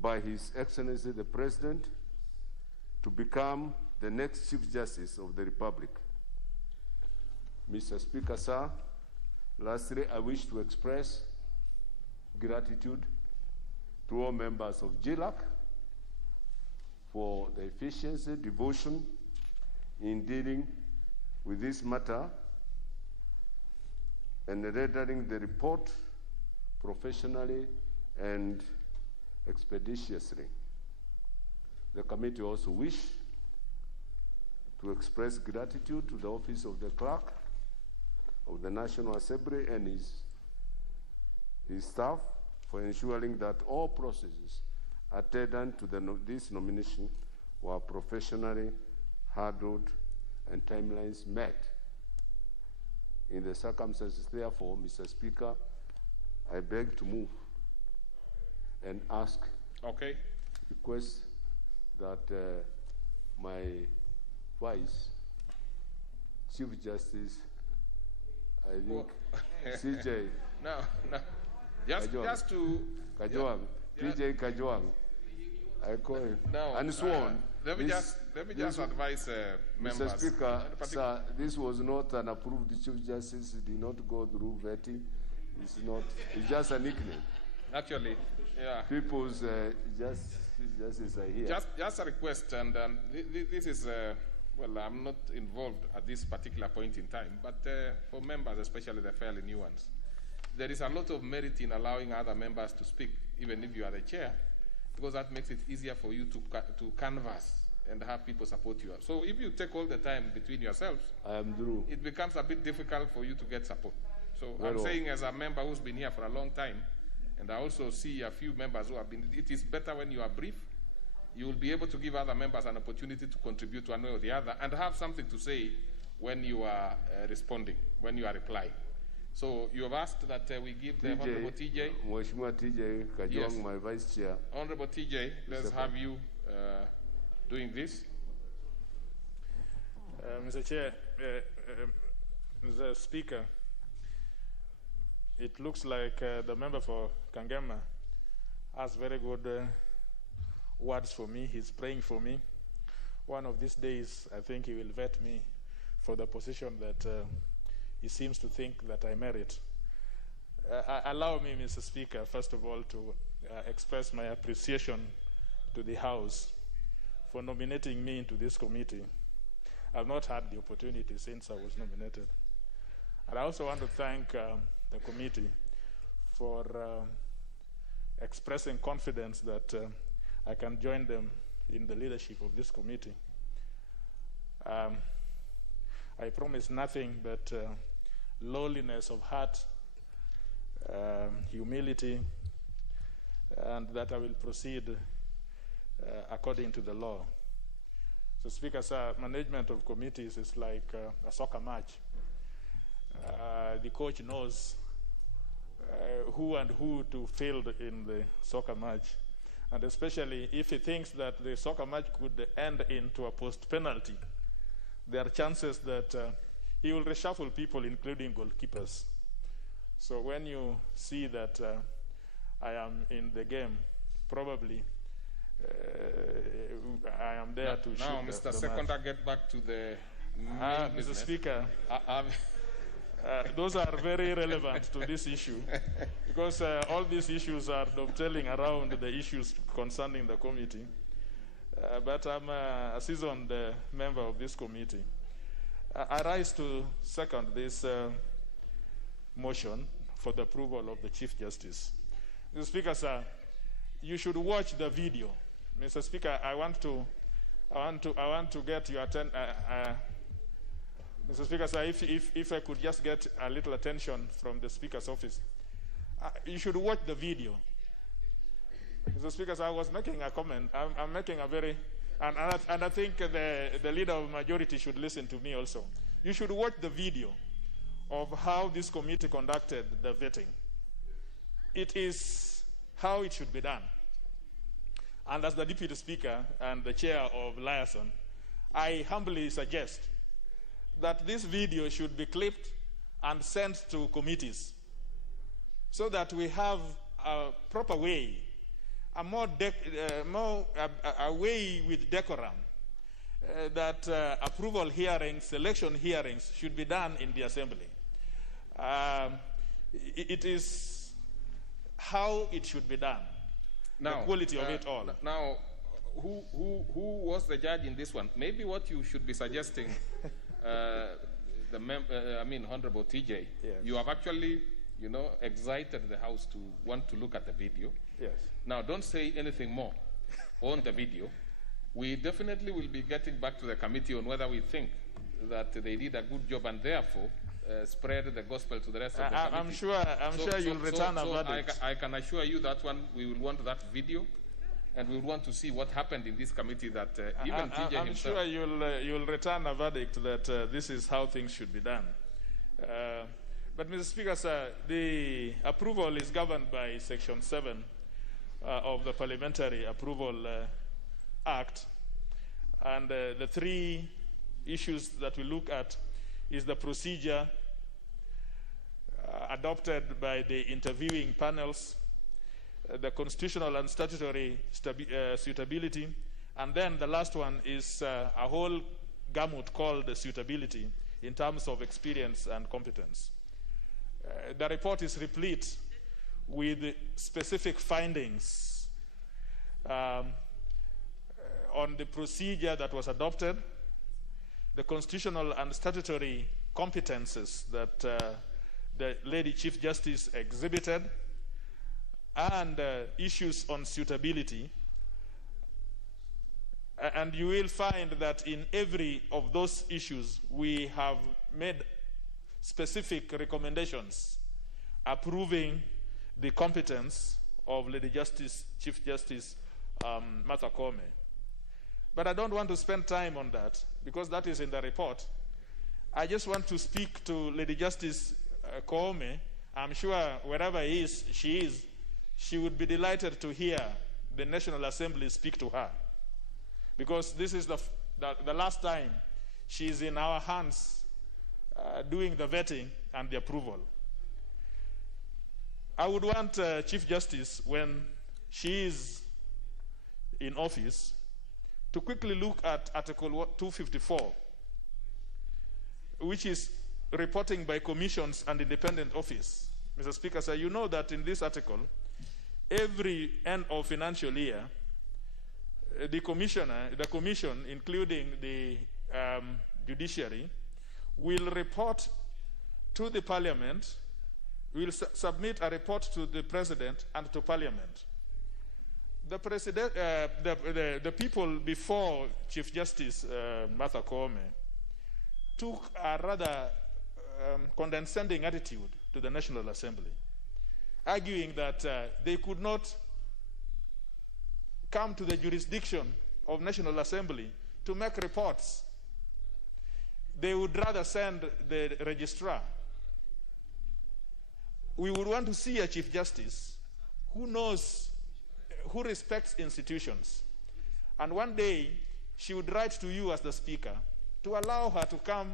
by His Excellency the President to become the next Chief Justice of the Republic. Mr. Speaker, sir, lastly, I wish to express gratitude to all members of GLAC for the efficiency, devotion in dealing with this matter and rendering the report professionally and expeditiously. The committee also wish to express gratitude to the Office of the Clerk of the National Assembly and his staff for ensuring that all processes attendant to this nomination were professionally handled and timelines met. In the circumstances, therefore, Mr. Speaker, I beg to move and ask, request that my Vice Chief Justice, I think, CJ. No. Just to Kajwang, PJ Kajwang. I call him. No, and sworn. Let me just advise members. Mr. Speaker, sir, this was not an approved Chief Justice. It did not go through vetting. It's just a nickname. Actually, yeah. People's justice are here. Just a request, and this is, well, I'm not involved at this particular point in time, but for members, especially the fairly new ones, there is a lot of merit in allowing other members to speak, even if you are the chair, because that makes it easier for you to canvass and have people support you. So if you take all the time between yourselves, I am through. It becomes a bit difficult for you to get support. So Well, I'm saying as a member who's been here for a long time, and I also see a few members who have been, it is better when you are brief. You will be able to give other members an opportunity to contribute one way or the other and have something to say when you are responding, when you are replying. So you have asked that we give the Honorable TJ. Mheshimiwa TJ Kajwang, Yes. my Vice Chair. Honorable TJ, let's have you doing this. Mr. Chair, Mr. Speaker, it looks like the member for Kangema has very good words for me. He's praying for me. One of these days, I think he will vet me for the position that he seems to think that I merit. Allow me, Mr. Speaker, first of all, to express my appreciation to the House for nominating me into this committee. I've not had the opportunity since I was nominated. And I also want to thank the committee for expressing confidence that I can join them in the leadership of this committee. I promise nothing but lowliness of heart, humility, and that I will proceed according to the law. So, Speaker, sir, management of committees is like a soccer match. The coach knows who and who to field in the soccer match. and especially if he thinks that the soccer match could end into a post penalty, there are chances that he will reshuffle people, including goalkeepers. So when you see that I am in the game, probably I am there to shoot. Now, Mr. Seconder, get back to the main business. Mr. Speaker, those are very relevant to this issue because all these issues are dovetailing around the issues concerning the committee. But I'm a seasoned member of this committee. I rise to second this motion for the approval of the Chief Justice. Mr. Speaker, sir, you should watch the video. Mr. Speaker, I want to get your attention. Mr. Speaker, sir, if I could just get a little attention from the Speaker's office. You should watch the video. Mr. Speaker, sir, I was making a comment. I'm making a very, and I think the leader of the majority should listen to me also. You should watch the video of how this committee conducted the vetting. It is how it should be done. And as the Deputy Speaker and the Chair of Liaison, I humbly suggest that this video should be clipped and sent to committees so that we have a proper way, a way with decorum, that approval hearings, selection hearings should be done in the Assembly. It is how it should be done, now, the quality of it all. Now, who was the judge in this one? Maybe what you should be suggesting, Honorable TJ, yes. You have actually, excited the House to want to look at the video. Yes. Now, don't say anything more on the video. We definitely will be getting back to the committee on whether we think that they did a good job and therefore spread the gospel to the rest of the committee. I'm sure you'll return a verdict. I can assure you that one, we will want that video, and we will want to see what happened in this committee that even TJ I'm himself... sure you'll return a verdict that this is how things should be done. But, Mr. Speaker, sir, the approval is governed by Section 7 of the Parliamentary Approval Act. And the three issues that we look at is the procedure adopted by the interviewing panels, the constitutional and statutory suitability, and then the last one is a whole gamut called the suitability in terms of experience and competence. The report is replete with specific findings on the procedure that was adopted, the constitutional and statutory competences that the Lady Chief Justice exhibited, and issues on suitability. And you will find that in every of those issues, we have made specific recommendations approving the competence of Lady Chief Justice Martha Koome. But I don't want to spend time on that because that is in the report. I just want to speak to Lady Justice Koome. I'm sure wherever she is, she would be delighted to hear the National Assembly speak to her, because this is the last time she's in our hands doing the vetting and the approval. I would want Chief Justice, when she is in office, to quickly look at Article 254, which is reporting by commissions and independent office. Mr. Speaker, sir, you know that in this article, every end of financial year, the commission, including the judiciary, will report to the Parliament, will submit a report to the President and to Parliament. The President, the people before Chief Justice Martha Koome took a rather condescending attitude to the National Assembly, arguing that they could not come to the jurisdiction of National Assembly to make reports. They would rather send the registrar. We would want to see a Chief Justice who knows, who respects institutions. And one day, she would write to you as the Speaker to allow her to come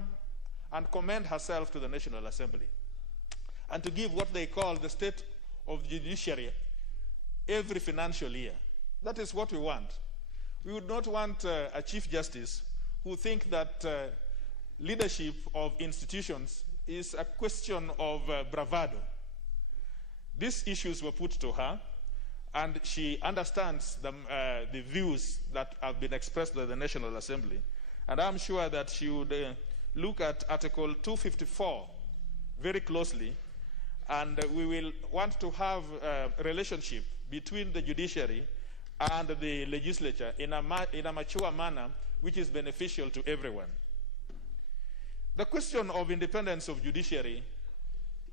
and commend herself to the National Assembly and to give what they call the state of the judiciary every financial year. That is what we want. We would not want a Chief Justice who think that leadership of institutions is a question of bravado. These issues were put to her, and she understands the views that have been expressed by the National Assembly. And I'm sure that she would look at Article 254 very closely, and we will want to have a relationship between the judiciary and the legislature in a mature manner which is beneficial to everyone. The question of independence of judiciary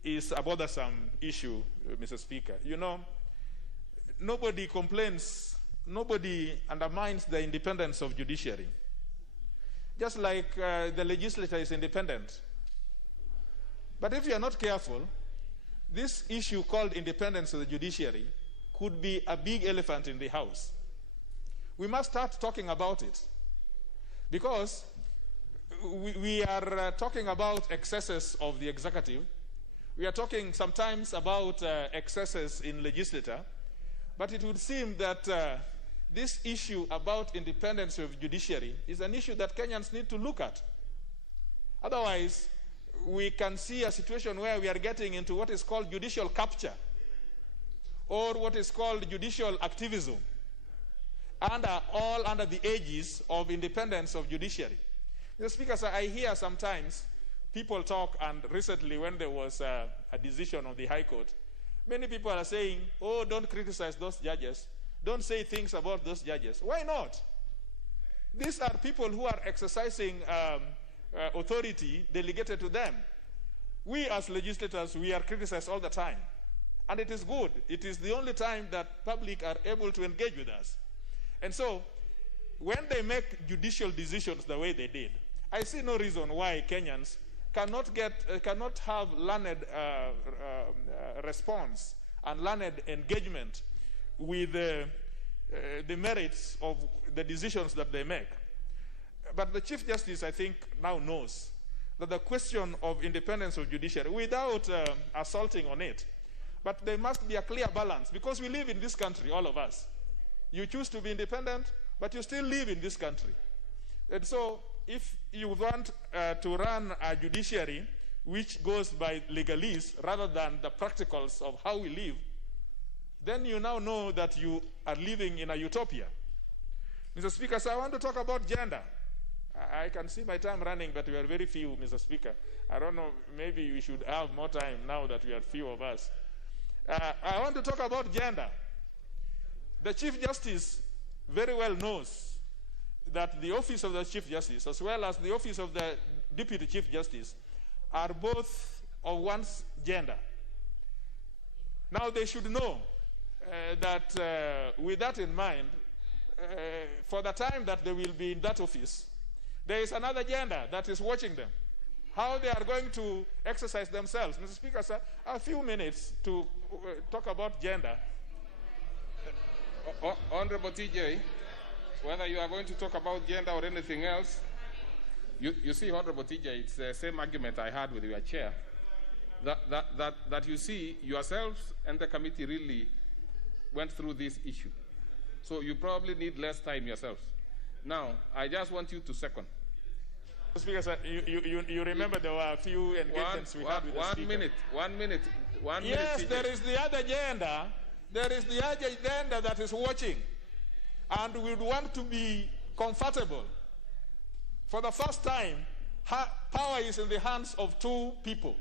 is a bothersome issue, Mr. Speaker. You know, nobody complains, nobody undermines the independence of judiciary. Just like the legislature is independent. But if you are not careful, this issue called independence of the judiciary could be a big elephant in the house. We must start talking about it. Because we are talking about excesses of the executive. We are talking sometimes about excesses in legislature. But it would seem that this issue about independence of judiciary is an issue that Kenyans need to look at. Otherwise, we can see a situation where we are getting into what is called judicial capture or what is called judicial activism, all under the aegis of independence of judiciary. Mr. Speaker, sir, I hear sometimes people talk, and recently when there was a decision of the High Court, many people are saying, oh, don't criticize those judges. Don't say things about those judges. Why not? These are people who are exercising authority delegated to them. We as legislators, we are criticized all the time. And it is good. It is the only time that public are able to engage with us. And so, when they make judicial decisions the way they did, I see no reason why Kenyans cannot have learned response and learned engagement with the merits of the decisions that they make. But the Chief Justice, I think, now knows that the question of independence of judiciary, without assaulting on it, but there must be a clear balance, because we live in this country, all of us. You choose to be independent, but you still live in this country. And so, if you want to run a judiciary which goes by legalese rather than the practicals of how we live, then you now know that you are living in a utopia. Mr. Speaker, so I want to talk about gender. I can see my time running, but we are very few, Mr. Speaker. I don't know, maybe we should have more time now that we are few of us. I want to talk about gender. The Chief Justice very well knows that the office of the Chief Justice, as well as the office of the Deputy Chief Justice, are both of one's gender. Now they should know that with that in mind, for the time that they will be in that office, there is another gender that is watching them. How they are going to exercise themselves. Mr. Speaker, sir, a few minutes to talk about gender. Honorable TJ, whether you are going to talk about gender or anything else, you see, Honorable TJ, it's the same argument I had with your chair, that you see yourselves and the committee really went through this issue. So you probably need less time yourselves. Now, I just want you to second. Speaker, sir, you remember there were a few engagements we had with the Speaker. One minute. Yes, there is the other gender. There is the other gender that is watching. And we would want to be comfortable. For the first time, power is in the hands of two people.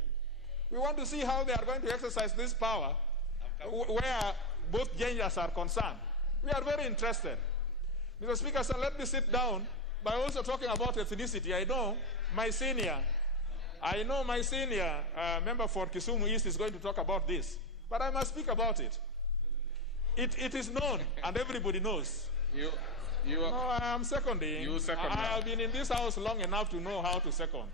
We want to see how they are going to exercise this power where both genders are concerned. We are very interested. Mr. Speaker, sir, let me sit down by also talking about ethnicity. I know my senior member for Kisumu East is going to talk about this. But I must speak about it. It is known, and everybody knows. No, I am seconding. You second. I have been in this house long enough to know how to second.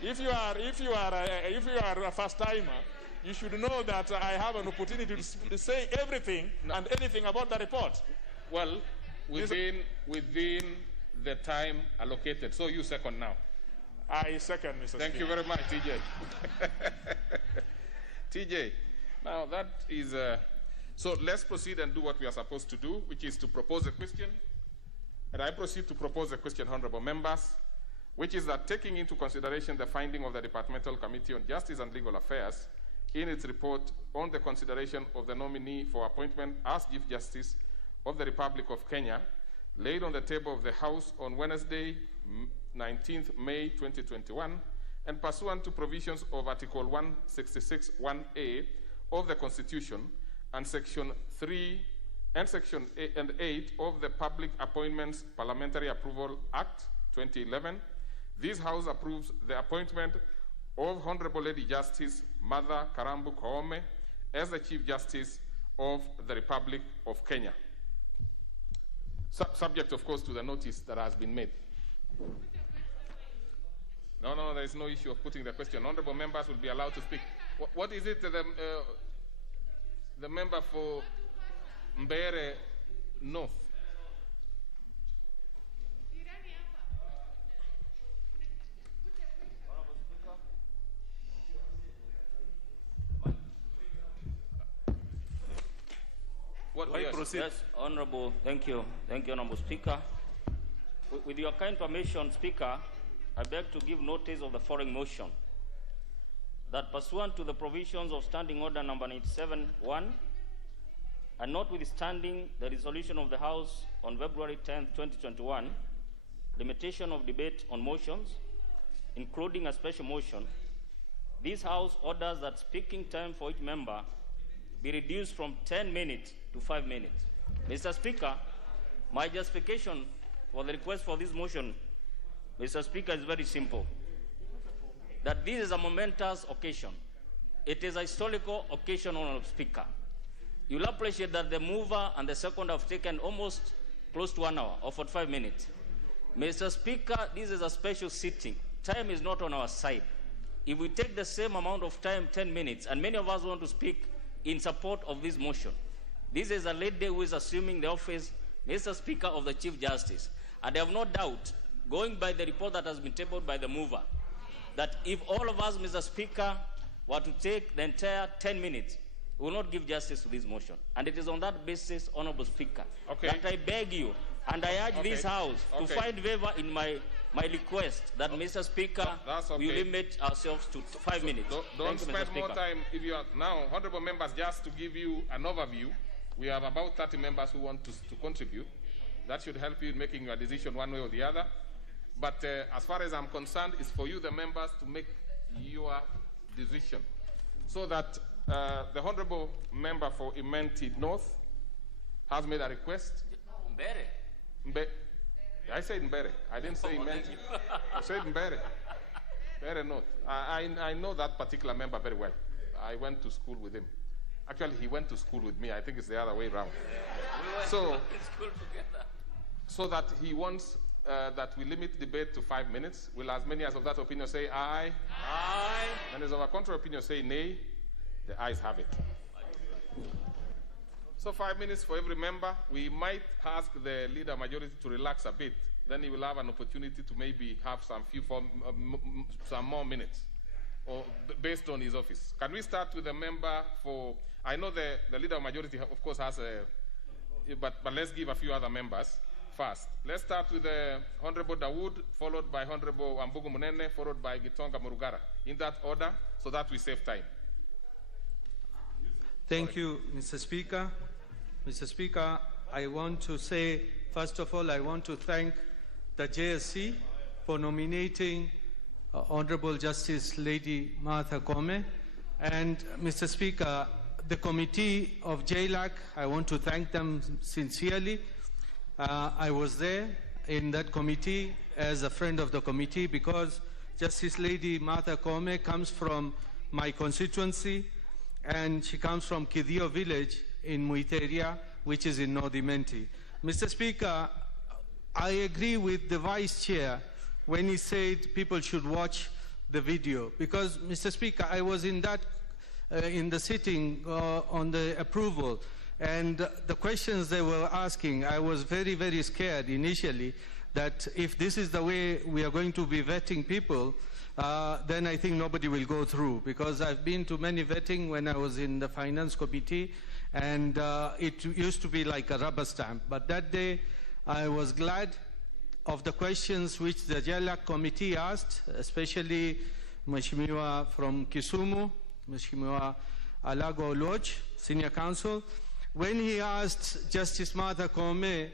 If you are a first timer, you should know that I have an opportunity to say everything and anything about the report. Well, within the time allocated. So you second now. I second, Mr. Speaker. Thank you very much, TJ. TJ, now that is... so let's proceed and do what we are supposed to do, which is to propose a question. And I proceed to propose a question, honorable members, which is that taking into consideration the finding of the Departmental Committee on Justice and Legal Affairs in its report on the consideration of the nominee for appointment as Chief Justice of the Republic of Kenya, laid on the table of the House on Wednesday, 19th May 2021, and pursuant to provisions of Article 166(1)(a) of the Constitution and Section 3 and Section 8 of the Public Appointments Parliamentary Approval Act 2011, this House approves the appointment of Honorable Lady Justice Martha Karambu Koome as the Chief Justice of the Republic of Kenya. Subject, of course, to the notice that has been made. No, there is no issue of putting the question. Honorable members will be allowed to speak. What is it the member for Mbere North? Yes, Honorable, thank you, Honorable Speaker. With your kind permission, Speaker, I beg to give notice of the following motion, that pursuant to the provisions of Standing Order number 97(1), and notwithstanding the resolution of the House on February 10, 2021, limitation of debate on motions, including a special motion, this House orders that speaking time for each member be reduced from 10 minutes to 5 minutes. Mr. Speaker, my justification for the request for this motion, Mr. Speaker, is very simple. That this is a momentous occasion. It is a historical occasion, Honorable Speaker. You'll appreciate that the mover and the second have taken almost close to 1 hour or 45 minutes. Mr. Speaker, this is a special sitting. Time is not on our side. If we take the same amount of time, 10 minutes, and many of us want to speak in support of this motion, this is a lady who is assuming the office, Mr. Speaker, of the Chief Justice. And I have no doubt, going by the report that has been tabled by the mover, that if all of us, Mr. Speaker, were to take the entire 10 minutes, we will not give justice to this motion. And it is on that basis, Honorable Speaker, that I beg you, and I urge this House to find favor in my request that, Mr. Speaker, we limit ourselves to 5 minutes. Don't spend more time. If you are now, honorable members, just to give you an overview, we have about 30 members who want to contribute. That should help you in making your decision one way or the other. But as far as I'm concerned, it's for you, the members, to make your decision. So that the honorable member for Imenti North has made a request. Mbere. I said Mbere. I didn't say Imenti. I said Mbere. Mbere North. I know that particular member very well. I went to school with him. Actually, he went to school with me. I think it's the other way around. So that he wants that we limit debate to 5 minutes. Will as many as of that opinion say aye? Aye. And as of a contrary opinion say nay? The ayes have it. So 5 minutes for every member. We might ask the leader majority to relax a bit. Then he will have an opportunity to maybe have some more minutes, or based on his office. Can we start with the member for? I know the leader majority, of course, has a. But let's give a few other members first. Let's start with the Honorable Dawood, followed by Honorable Wambugu Munene, followed by Gitonga Murugara. In that order, so that we save time. Thank you, Mr. Speaker. Mr. Speaker, I want to say, first of all, I want to thank the JSC for nominating Honorable Justice Lady Martha Koome. And Mr. Speaker, the committee of JLAC, I want to thank them sincerely. I was there in that committee as a friend of the committee because Justice Lady Martha Koome comes from my constituency, and she comes from Kidhio village in Muiteria, which is in North Imenti. Mr. Speaker, I agree with the Vice Chair when he said people should watch the video, because, Mr. Speaker, I was in that in the sitting on the approval. And the questions they were asking, I was very, very scared initially that if this is the way we are going to be vetting people, then I think nobody will go through, because I've been to many vetting when I was in the finance committee, and it used to be like a rubber stamp. But that day, I was glad of the questions which the JLAC committee asked, especially Mheshimiwa from Kisumu, Mheshimiwa Alago Lodge, Senior Counsel, when he asked Justice Martha Koome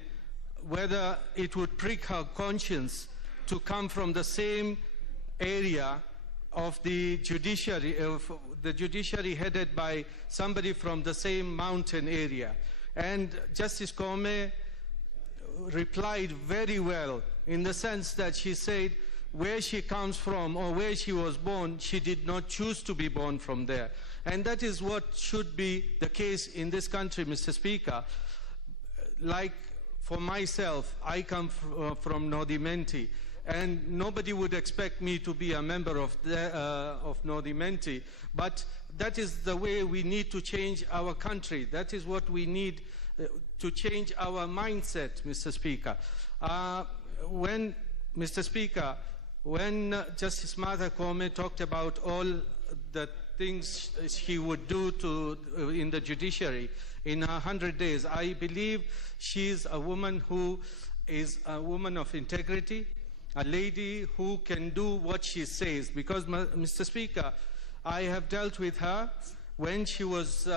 whether it would prick her conscience to come from the same area of the judiciary headed by somebody from the same mountain area. And Justice Koome replied very well, in the sense that she said where she comes from or where she was born, she did not choose to be born from there. And that is what should be the case in this country, Mr. Speaker. Like for myself, I come from Nordimenti, and nobody would expect me to be a member of Nordimenti, but that is the way we need to change our country. That is what we need to change our mindset, Mr. Speaker. Mr. Speaker, when Justice Martha Koome talked about all the things she would do in the judiciary in 100 days, I believe she's a woman who is a woman of integrity, a lady who can do what she says. Because, Mr. Speaker, I have dealt with her when she was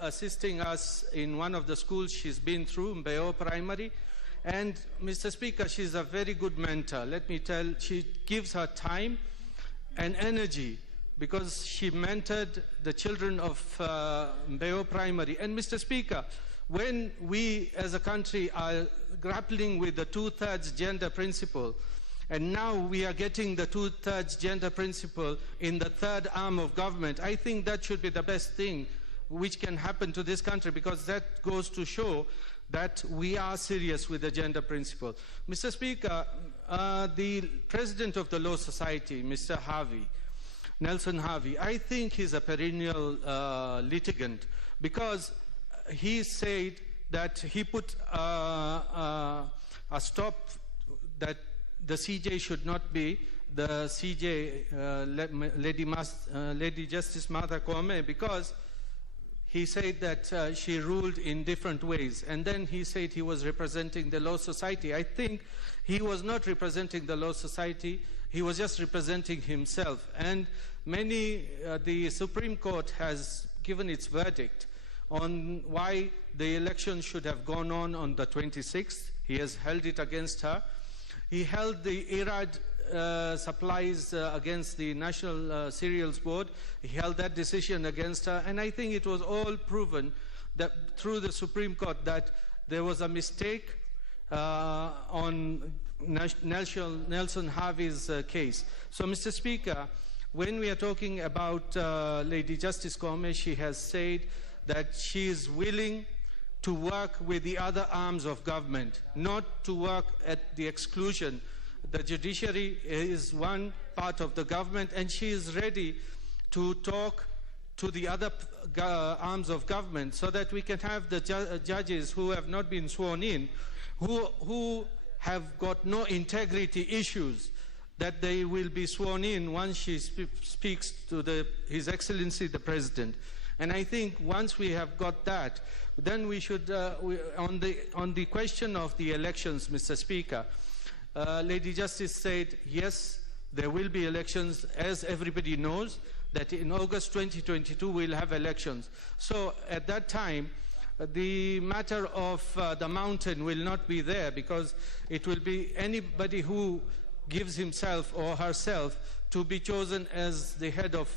assisting us in one of the schools she's been through, Mbeo Primary. And, Mr. Speaker, she's a very good mentor. Let me tell, she gives her time and energy, because she mentored the children of Mbeo Primary. And, Mr. Speaker, when we as a country are grappling with the two-thirds gender principle, and now we are getting the two-thirds gender principle in the third arm of government, I think that should be the best thing which can happen to this country, because that goes to show that we are serious with the gender principle. Mr. Speaker, the president of the Law Society, Mr. Harvey, Nelson Harvey, I think he's a perennial litigant, because he said that he put a stop that the CJ should not be the CJ, Lady Justice Martha Koome, because he said that she ruled in different ways. And then he said he was representing the Law Society. I think he was not representing the Law Society, he was just representing himself. And the Supreme Court has given its verdict on why the election should have gone on the 26th. He has held it against her. He held the IRAD supplies against the National Cereals Board. He held that decision against her. And I think it was all proven that through the Supreme Court that there was a mistake on Nelson Harvey's case. So, Mr. Speaker, when we are talking about Lady Justice Koome, she has said that she is willing to work with the other arms of government, not to work at the exclusion. The judiciary is one part of the government, and she is ready to talk to the other arms of government so that we can have the judges who have not been sworn in, who have got no integrity issues, that they will be sworn in once she speaks to His Excellency the President. And I think once we have got that, then we should, on the question of the elections, Mr. Speaker, Lady Justice said, yes, there will be elections, as everybody knows, that in August 2022 we'll have elections. So at that time, the matter of the mountain will not be there, because it will be anybody who gives himself or herself to be chosen as the head of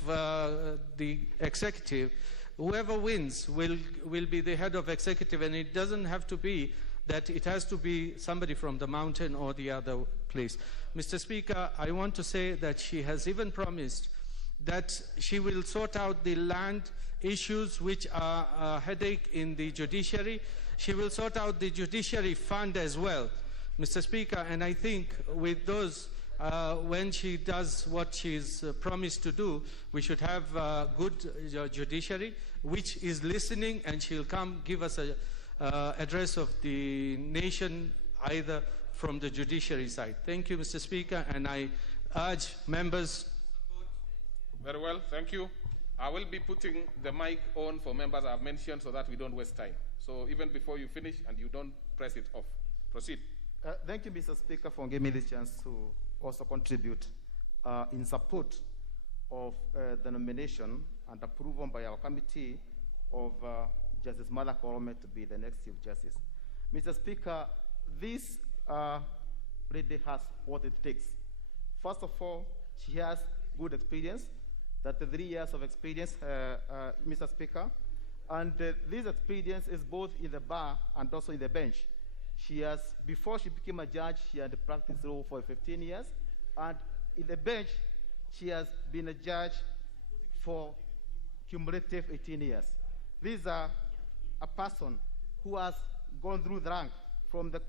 the executive. Whoever wins will be the head of executive, and it doesn't have to be that it has to be somebody from the mountain or the other place. Mr. Speaker, I want to say that she has even promised that she will sort out the land issues which are a headache in the judiciary. She will sort out the judiciary fund as well, Mr. Speaker, and I think with those when she does what she's promised to do, we should have a good judiciary which is listening, and she'll come give us a address of the nation, either from the judiciary side. Thank you, Mr. Speaker, and I urge members. Very well, thank you. I will be putting the mic on for members I've mentioned so that we don't waste time. So even before you finish and you don't press it off. Proceed. Thank you, Mr. Speaker, for giving me this chance to also contribute in support of the nomination and approval by our committee of Justice Martha Koome to be the next Chief Justice. Mr. Speaker, this lady has what it takes. First of all, she has good experience, that 3 years of experience, Mr. Speaker, and this experience is both in the bar and also in the bench. She has, before she became a judge, she had practiced law for 15 years, and in the bench, she has been a judge for cumulative 18 years. This is a person who has gone through the rank from the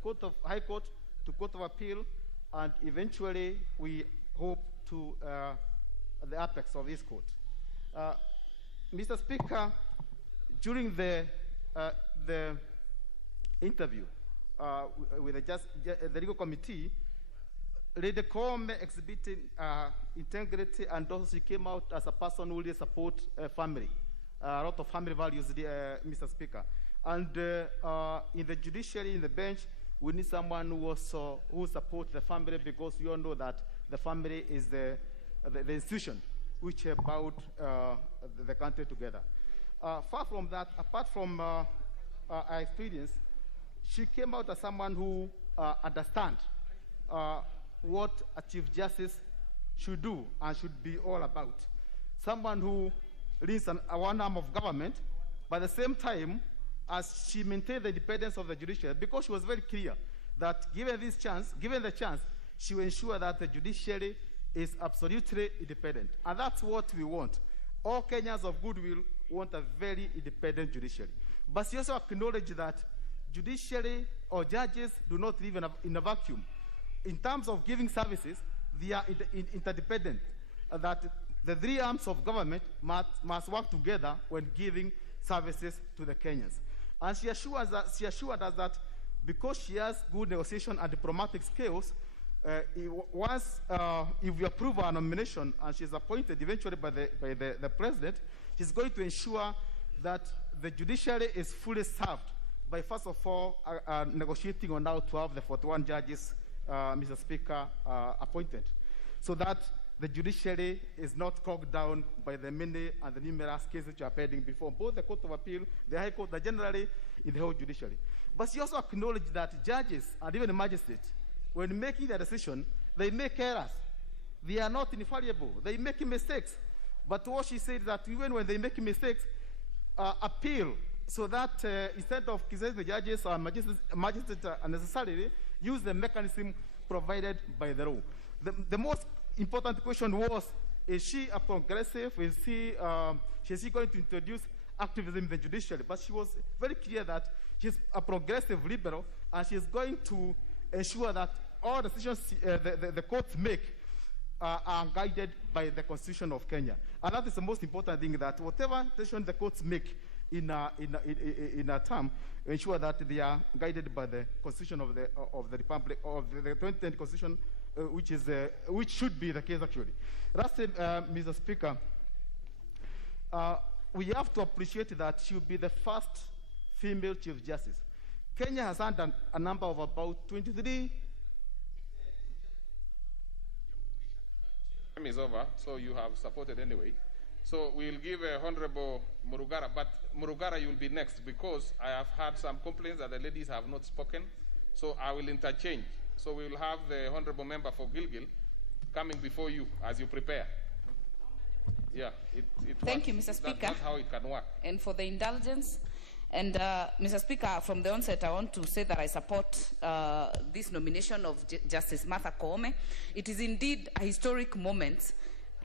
High Court to Court of Appeal, and eventually we hope to the apex of this court. Mr. Speaker, during the interview with the legal committee, Lady Koome exhibited integrity, and also she came out as a person who really support family, a lot of family values, Mr. Speaker. And in the judiciary, in the bench, we need someone who supports the family, because we all know that the family is the institution which bound the country together. Far from that, apart from our experience, she came out as someone who understands what a Chief Justice should do and should be all about. Someone who leads one arm of government, but at the same time, as she maintained the independence of the judiciary, because she was very clear that given the chance, she will ensure that the judiciary is absolutely independent. And that's what we want. All Kenyans of goodwill want a very independent judiciary. But she also acknowledged that judiciary or judges do not live in a vacuum. In terms of giving services, they are interdependent. That the 3 arms of government must work together when giving services to the Kenyans. And she assured us that because she has good negotiation and diplomatic skills, if we approve her nomination and she's appointed eventually by the president, she's going to ensure that the judiciary is fully served by, first of all, negotiating on how to have the 41 judges, Mr. Speaker, appointed, so that the judiciary is not clogged down by the many and the numerous cases which are pending before both the Court of Appeal, the High Court, and generally in the whole judiciary. But she also acknowledged that judges and even the magistrates, when making their decision, they make errors. They are not infallible. They make mistakes. But what she said is that even when they make mistakes, appeal, so that instead of criticizing the judges or magistrates unnecessarily, use the mechanism provided by the law. The most important question was, is she a progressive? Is she going to introduce activism in the judiciary? But she was very clear that she's a progressive liberal, and she's going to ensure that all decisions the courts make are guided by the Constitution of Kenya. And that is the most important thing, that whatever decision the courts make in a term, ensure that they are guided by the Constitution of the Republic, of the 2010 Constitution, which should be the case actually. Lastly, Mr. Speaker, we have to appreciate that she will be the first female Chief Justice. Kenya has had a number of about 23. Time is over, so you have supported anyway. So we'll give Honorable Murugara, but Murugara, you'll be next, because I have had some complaints that the ladies have not spoken, so I will interchange. So we will have the Honorable Member for Gilgil coming before you as you prepare. Yeah, Thank you, Mr. Speaker. That's how it can work. And for the indulgence. And Mr. Speaker, from the onset, I want to say that I support this nomination of Justice Martha Koome. It is indeed a historic moment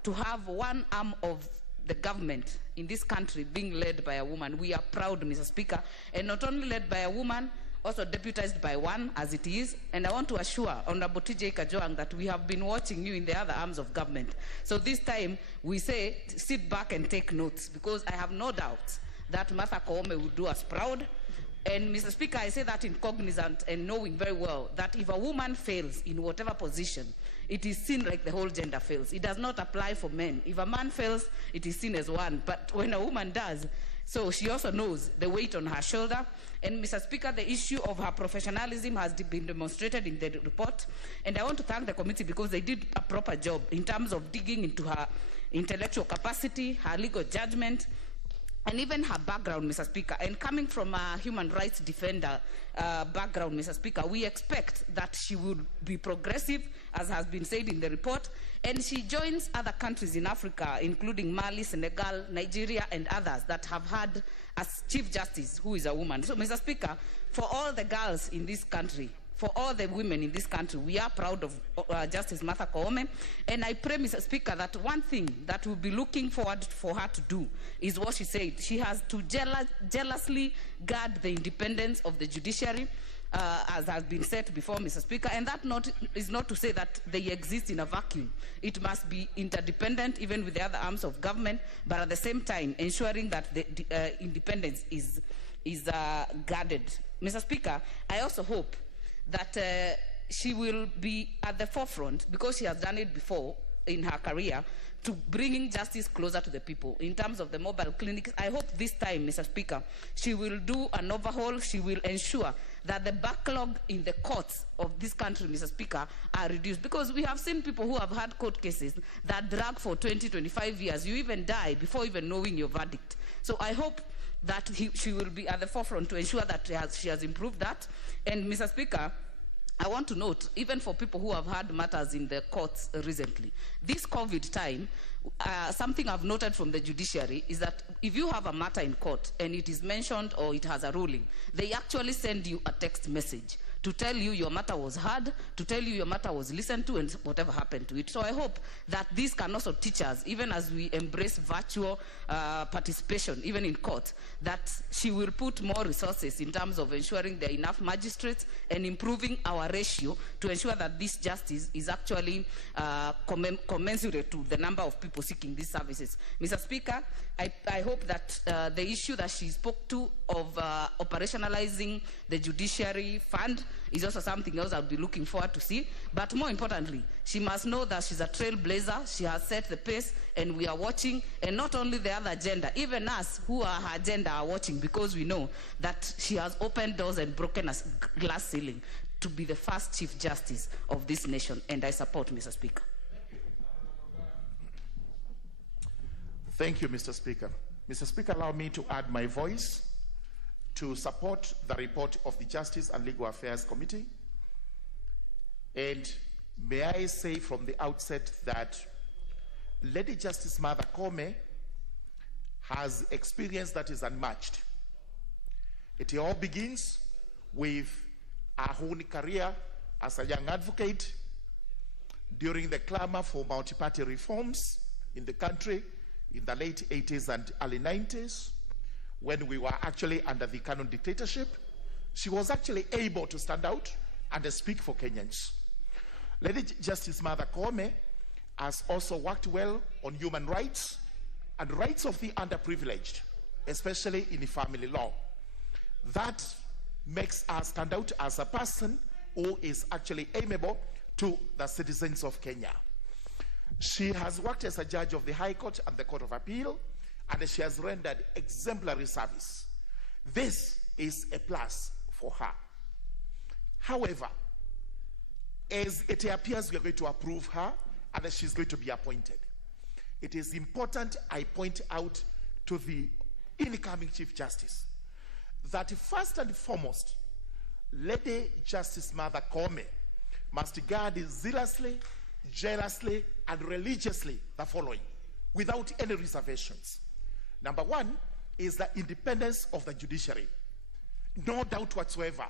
to have one arm of the government in this country being led by a woman. We are proud, Mr. Speaker, and not only led by a woman, also deputized by one as it is. And I want to assure Honorable TJ Kajwang that we have been watching you in the other arms of government. So this time we say sit back and take notes, because I have no doubt that Martha Koome will do us proud. And Mr. Speaker, I say that in cognizant and knowing very well that if a woman fails in whatever position, it is seen like the whole gender fails. It does not apply for men. If a man fails, it is seen as one. But when a woman does, so she also knows the weight on her shoulder. And Mr. Speaker, the issue of her professionalism has been demonstrated in the report. And I want to thank the committee because they did a proper job in terms of digging into her intellectual capacity, her legal judgment, and even her background, Mr. Speaker. And coming from a human rights defender background, Mr. Speaker, we expect that she would be progressive, as has been said in the report, and she joins other countries in Africa, including Mali, Senegal, Nigeria, and others that have had a Chief Justice who is a woman. So, Mr. Speaker, for all the girls in this country, for all the women in this country, we are proud of Justice Martha Koome. And I pray, Mr. Speaker, that one thing that we'll be looking forward for her to do is what she said. She has to jealously guard the independence of the judiciary, as has been said before, Mr. Speaker. And that is not to say that they exist in a vacuum. It must be interdependent, even with the other arms of government, but at the same time, ensuring that the independence is guarded. Mr. Speaker, I also hope that she will be at the forefront, because she has done it before in her career, to bringing justice closer to the people. In terms of the mobile clinics, I hope this time, Mr. Speaker, she will do an overhaul. She will ensure that the backlog in the courts of this country, Mr. Speaker, are reduced. Because we have seen people who have had court cases that drag for 20, 25 years. You even die before even knowing your verdict. So I hope that she will be at the forefront to ensure that she has improved that. And Mr. Speaker, I want to note, even for people who have had matters in the courts recently, this COVID time, something I've noted from the judiciary is that if you have a matter in court and it is mentioned or it has a ruling, they actually send you a text message to tell you your matter was heard, to tell you your matter was listened to, and whatever happened to it. So I hope that this can also teach us, even as we embrace virtual participation, even in court, that she will put more resources in terms of ensuring there are enough magistrates and improving our ratio to ensure that this justice is actually commensurate to the number of people seeking these services. Mr. Speaker, I hope that the issue that she spoke to of operationalizing the judiciary fund is also something else I'll be looking forward to see. But more importantly, she must know that she's a trailblazer. She has set the pace, and we are watching. And not only the other agenda, even us who are her agenda are watching, because we know that she has opened doors and broken a glass ceiling to be the first Chief Justice of this nation. And I support, Mr. Speaker. Thank you, Mr. Speaker. Mr. Speaker, allow me to add my voice to support the report of the Justice and Legal Affairs Committee. And may I say from the outset that Lady Justice Martha Koome has experience that is unmatched. It all begins with her own career as a young advocate during the clamor for multi-party reforms in the country in the late 80s and early 90s, when we were actually under the Canon dictatorship. She was actually able to stand out and speak for Kenyans. Lady Justice Martha Koome has also worked well on human rights and rights of the underprivileged, especially in family law. That makes her stand out as a person who is actually amiable to the citizens of Kenya. She has worked as a judge of the High Court and the Court of Appeal, and she has rendered exemplary service. This is a plus for her. However, as it appears we are going to approve her and she's going to be appointed, it is important I point out to the incoming Chief Justice that first and foremost, Lady Justice Martha Koome must guard zealously, jealously, and religiously the following, without any reservations. Number one is the independence of the judiciary. No doubt whatsoever.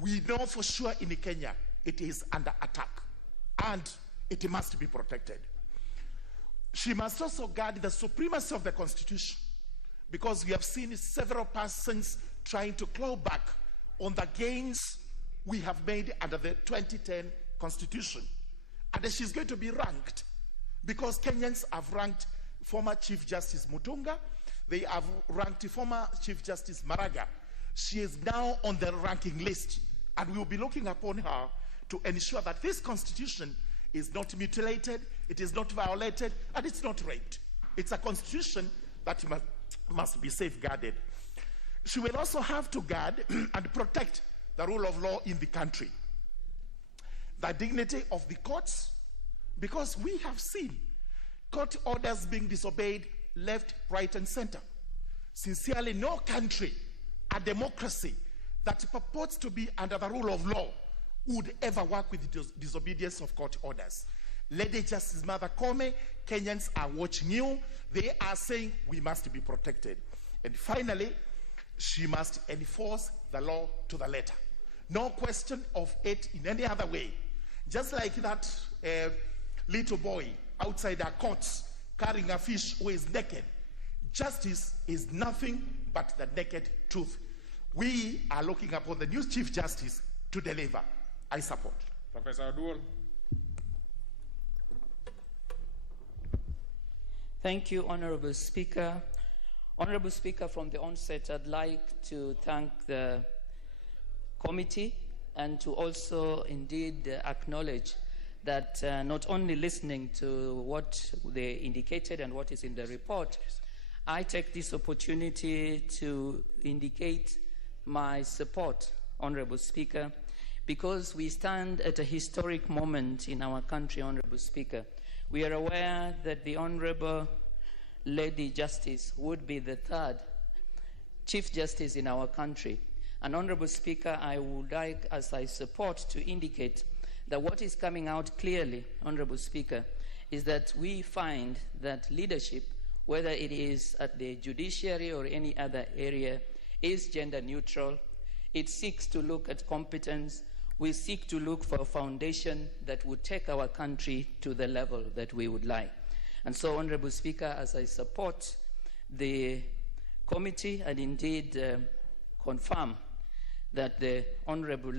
We know for sure in Kenya it is under attack, and it must be protected. She must also guard the supremacy of the Constitution, because we have seen several persons trying to claw back on the gains we have made under the 2010 Constitution. And she's going to be ranked because Kenyans have ranked former Chief Justice Mutunga. They have ranked former Chief Justice Maraga. She is now on the ranking list, and we will be looking upon her to ensure that this Constitution is not mutilated, it is not violated, and it's not raped. It's a Constitution that must be safeguarded. She will also have to guard and protect the rule of law in the country, the dignity of the courts, because we have seen court orders being disobeyed left, right, and center. Sincerely, no country, a democracy that purports to be under the rule of law would ever work with the disobedience of court orders. Lady Justice Martha Koome, Kenyans are watching you. They are saying we must be protected. And finally, she must enforce the law to the letter. No question of it in any other way. Just like that little boy outside our courts carrying a fish who is naked. Justice is nothing but the naked truth. We are looking upon the new Chief Justice to deliver. I support. Professor Oduor. Thank you, Honorable Speaker. Honorable Speaker, from the onset, I'd like to thank the committee and to also indeed acknowledge that not only listening to what they indicated and what is in the report, I take this opportunity to indicate my support, Honorable Speaker, because we stand at a historic moment in our country, Honorable Speaker. We are aware that the Honorable Lady Justice would be the third Chief Justice in our country. And Honorable Speaker, I would like, as I support, to indicate that what is coming out clearly, Honorable Speaker, is that we find that leadership, whether it is at the judiciary or any other area, is gender neutral. It seeks to look at competence. We seek to look for a foundation that would take our country to the level that we would like. And so, Honorable Speaker, as I support the committee and indeed confirm that the Honorable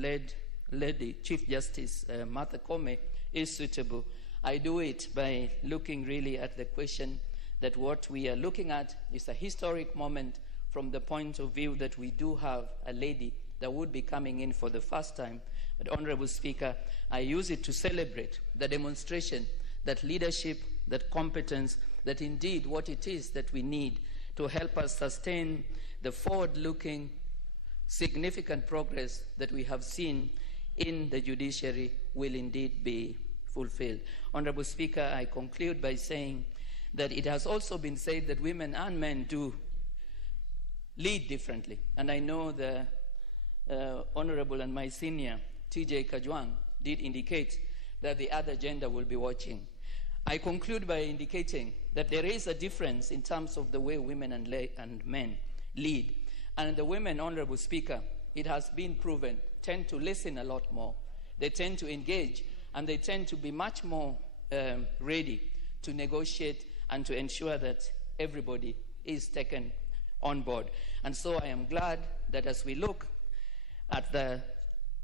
Lady Chief Justice Martha Koome is suitable, I do it by looking really at the question that what we are looking at is a historic moment from the point of view that we do have a lady that would be coming in for the first time. But Honorable Speaker, I use it to celebrate the demonstration that leadership, that competence, that indeed what it is that we need to help us sustain the forward-looking significant progress that we have seen in the judiciary will indeed be fulfilled. Honorable Speaker, I conclude by saying that it has also been said that women and men do lead differently. And I know the Honorable and my senior, TJ Kajwang, did indicate that the other gender will be watching. I conclude by indicating that there is a difference in terms of the way women and men lead. And the women, Honorable Speaker, it has been proven, tend to listen a lot more. They tend to engage, and they tend to be much more ready to negotiate and to ensure that everybody is taken on board. And so I am glad that as we look at the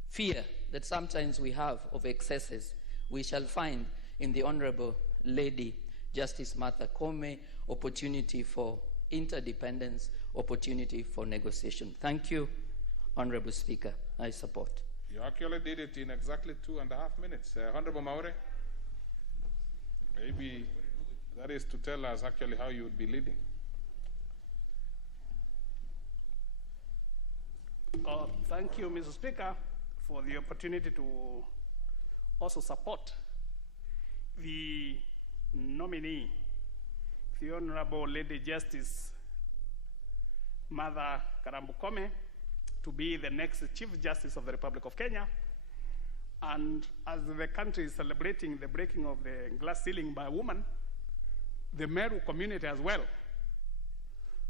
fear that sometimes we have of excesses, we shall find in the Honorable Lady Justice Martha Koome opportunity for interdependence, opportunity for negotiation. Thank you, Honorable Speaker. I support. You actually did it in exactly 2.5 minutes. Honorable Maure, maybe that is to tell us actually how you would be leading. Thank you, Mr. Speaker, for the opportunity to also support the nominee, the Honorable Lady Justice Martha Koome, to be the next Chief Justice of the Republic of Kenya. And as the country is celebrating the breaking of the glass ceiling by a woman, the Meru community as well,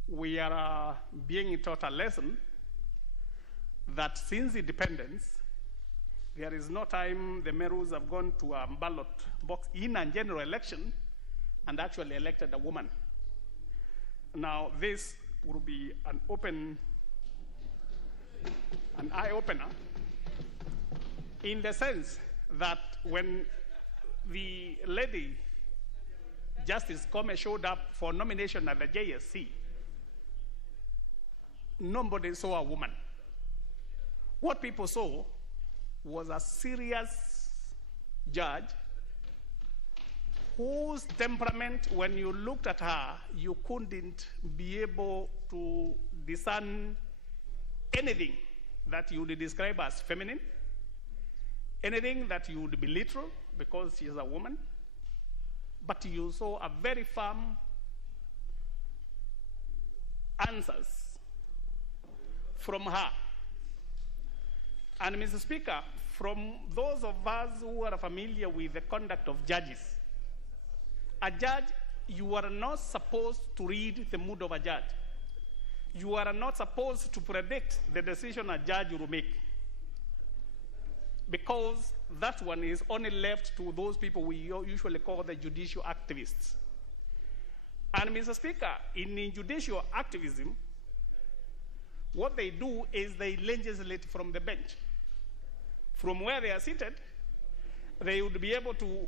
we are being taught a lesson that since independence, there is no time the Merus have gone to a ballot box in a general election and actually elected a woman. Now, this will be an open an eye-opener in the sense that when the lady Justice Koome showed up for nomination at the JSC, nobody saw a woman. What people saw was a serious judge whose temperament, when you looked at her, you couldn't be able to discern anything that you would describe as feminine, anything that you would belittle because she is a woman, but you saw a very firm answers from her. And Mr. Speaker, from those of us who are familiar with the conduct of judges, a judge, you are not supposed to read the mood of a judge. You are not supposed to predict the decision a judge will make, because that one is only left to those people we usually call the judicial activists. And Mr. Speaker, in judicial activism, what they do is they legislate from the bench. From where they are seated, they would be able to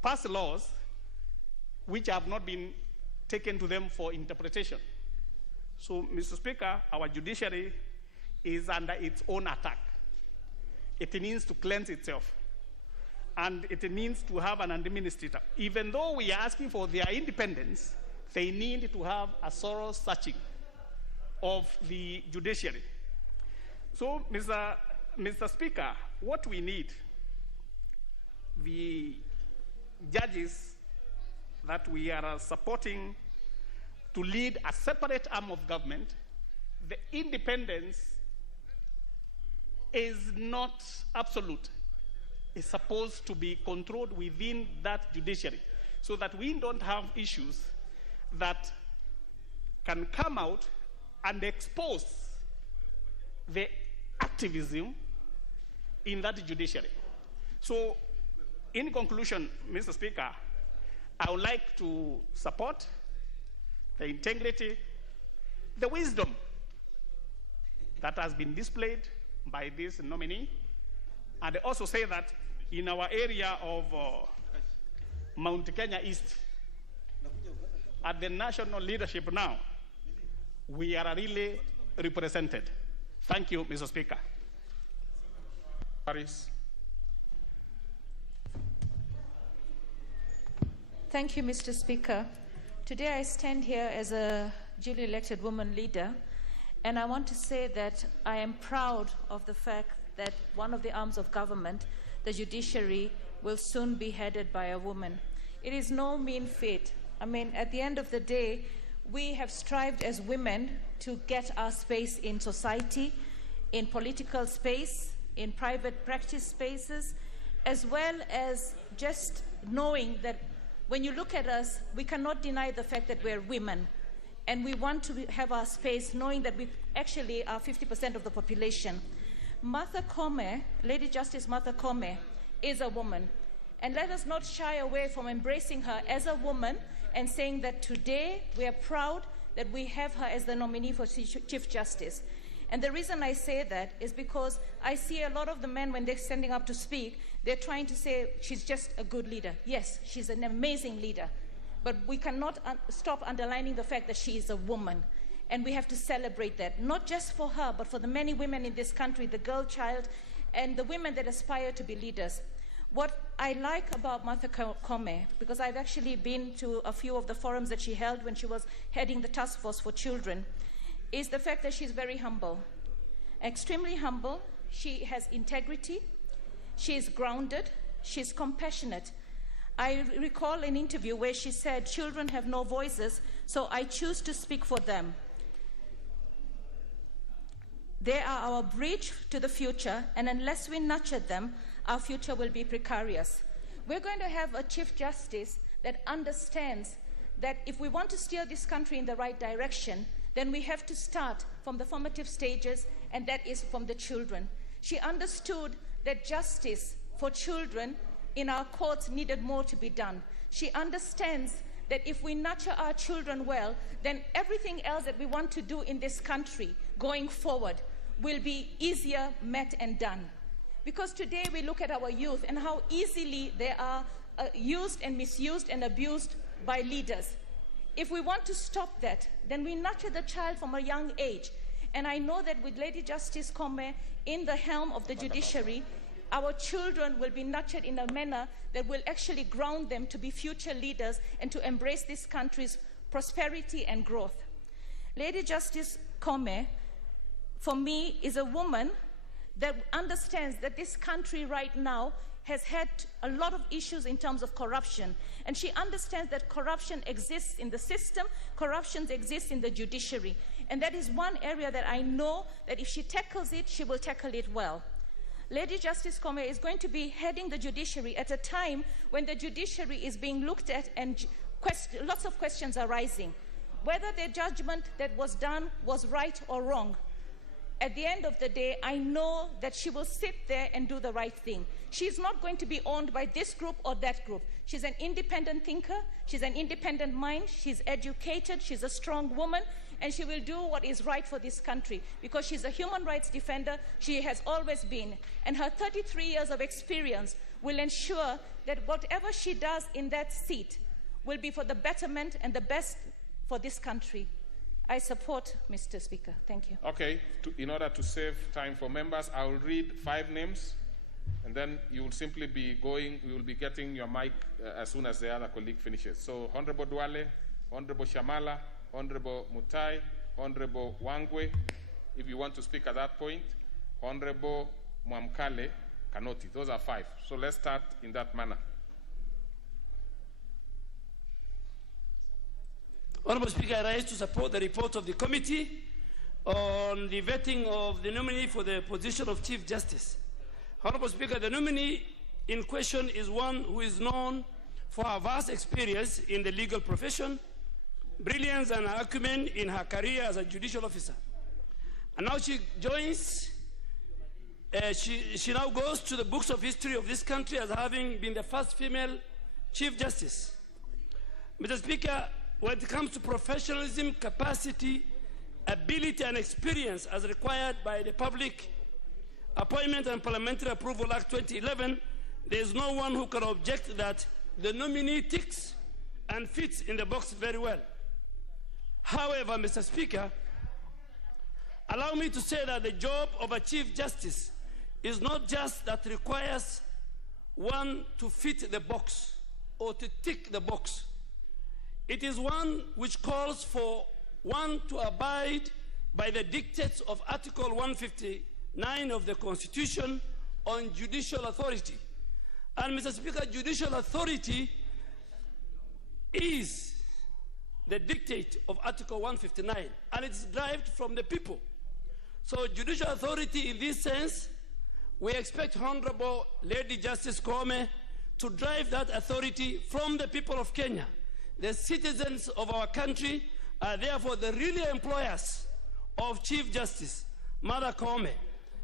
pass laws which have not been taken to them for interpretation. So, Mr. Speaker, our judiciary is under its own attack. It needs to cleanse itself, and it needs to have an administrator. Even though we are asking for their independence, they need to have a thorough searching of the judiciary. So, Mr. Speaker, what we need, the judges that we are supporting to lead a separate arm of government, the independence is not absolute. It's supposed to be controlled within that judiciary so that we don't have issues that can come out and expose the activism in that judiciary. So, in conclusion, Mr. Speaker, I would like to support the integrity, the wisdom that has been displayed by this nominee, and I also say that in our area of Mount Kenya East, at the national leadership now, we are really represented. Thank you, Mr. Speaker. Paris. Thank you, Mr. Speaker. Today I stand here as a duly elected woman leader, and I want to say that I am proud of the fact that one of the arms of government, the judiciary, will soon be headed by a woman. It is no mean feat. I mean, at the end of the day, we have strived as women to get our space in society, in political space, in private practice spaces, as well as just knowing that when you look at us, we cannot deny the fact that we're women. And we want to have our space knowing that we actually are 50% of the population. Martha Koome, Lady Justice Martha Koome, is a woman. And let us not shy away from embracing her as a woman and saying that today we are proud that we have her as the nominee for Chief Justice. And the reason I say that is because I see a lot of the men, when they're standing up to speak, they're trying to say she's just a good leader. Yes, she's an amazing leader. But we cannot stop underlining the fact that she is a woman. And we have to celebrate that, not just for her, but for the many women in this country, the girl child, and the women that aspire to be leaders. What I like about Martha Koome, because I've actually been to a few of the forums that she held when she was heading the task force for children, is the fact that she's very humble, extremely humble. She has integrity, she is grounded, she's compassionate. I recall an interview where she said, children have no voices, so I choose to speak for them. They are our bridge to the future, and unless we nurture them, our future will be precarious. We're going to have a Chief Justice that understands that if we want to steer this country in the right direction, then we have to start from the formative stages, and that is from the children. She understood that justice for children in our courts needed more to be done. She understands that if we nurture our children well, then everything else that we want to do in this country going forward will be easier met and done. Because today we look at our youth and how easily they are used and misused and abused by leaders. If we want to stop that, then we nurture the child from a young age. And I know that with Lady Justice Kome in the helm of the judiciary, our children will be nurtured in a manner that will actually ground them to be future leaders and to embrace this country's prosperity and growth. Lady Justice Kome, for me, is a woman that understands that this country right now has had a lot of issues in terms of corruption. And she understands that corruption exists in the system, corruption exists in the judiciary. And that is one area that I know that if she tackles it, she will tackle it well. Lady Justice Kome is going to be heading the judiciary at a time when the judiciary is being looked at and lots of questions are rising. Whether the judgment that was done was right or wrong. At the end of the day, I know that she will sit there and do the right thing. She's not going to be owned by this group or that group. She's an independent thinker. She's an independent mind. She's educated. She's a strong woman. And she will do what is right for this country because she's a human rights defender. She has always been. And her 33 years of experience will ensure that whatever she does in that seat will be for the betterment and the best for this country. I support, Mr. Speaker. Thank you. Okay. In order to save time for members, I will read 5 names, and then you will simply be going, we will be getting your mic as soon as the other colleague finishes. So, Honorable Duale, Honorable Shamala, Honorable Mutai, Honorable Wangwe, if you want to speak at that point, Honorable Mwamkale Kanoti. Those are 5. So let's start in that manner. Honorable Speaker, I rise to support the report of the committee on the vetting of the nominee for the position of Chief Justice. Honorable Speaker, the nominee in question is one who is known for her vast experience in the legal profession, brilliance and acumen in her career as a judicial officer. And now she joins, she now goes to the books of history of this country as having been the first female Chief Justice. Mr. Speaker, when it comes to professionalism, capacity, ability, and experience as required by the Public Appointment and Parliamentary Approval Act 2011, there is no one who can object that the nominee ticks and fits in the box very well. However, Mr. Speaker, allow me to say that the job of a Chief Justice is not just that requires one to fit the box or to tick the box. It is one which calls for one to abide by the dictates of Article 159 of the Constitution on judicial authority. And Mr. Speaker, judicial authority is the dictate of Article 159, and it's derived from the people. So judicial authority in this sense, we expect Honorable Lady Justice Kome to drive that authority from the people of Kenya. The citizens of our country are therefore the real employers of Chief Justice Mother Kome,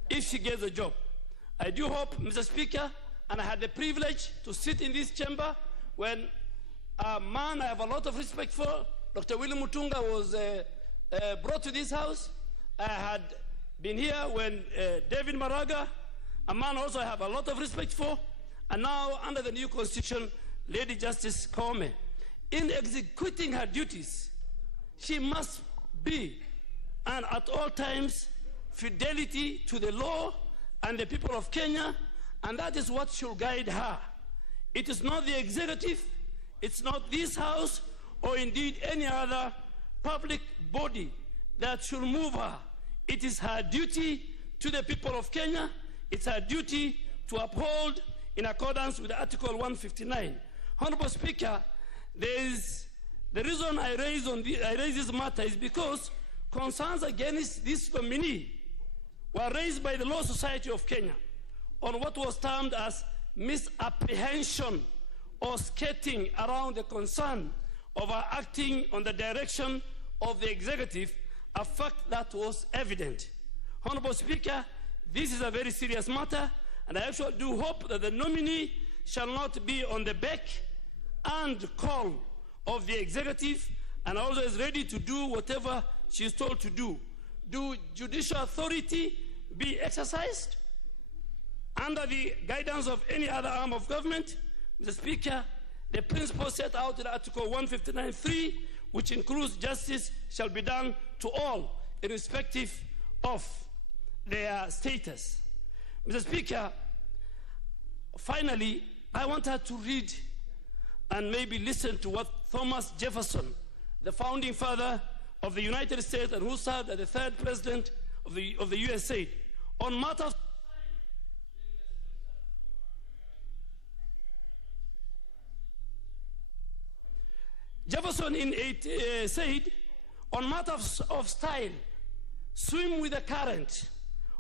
if she gets a job. I do hope, Mr. Speaker, and I had the privilege to sit in this chamber when a man I have a lot of respect for, Dr. William Mutunga, was brought to this house. I had been here when David Maraga, a man also I have a lot of respect for, and now under the new constitution, Lady Justice Kome. In executing her duties, she must be, and at all times, fidelity to the law and the people of Kenya, and that is what should guide her. It is not the executive, it's not this house, or indeed any other public body that should move her. It is her duty to the people of Kenya. It's her duty to uphold in accordance with Article 159. Honorable Speaker, the reason I raise this matter is because concerns against this nominee were raised by the Law Society of Kenya on what was termed as misapprehension or skating around the concern of our acting on the direction of the executive, a fact that was evident. Honorable Speaker, this is a very serious matter, and I actually do hope that the nominee shall not be on the beck and call of the executive, and also is ready to do whatever she is told to do. Do judicial authority be exercised under the guidance of any other arm of government. Mr. Speaker, the principle set out in Article 159.3, which includes justice, shall be done to all, irrespective of their status. Mr. Speaker, finally, I want her to read and maybe listen to what Thomas Jefferson, the founding father of the United States and who served as the third president of the US, said on matters. Jefferson said, on matters of style, swim with the current.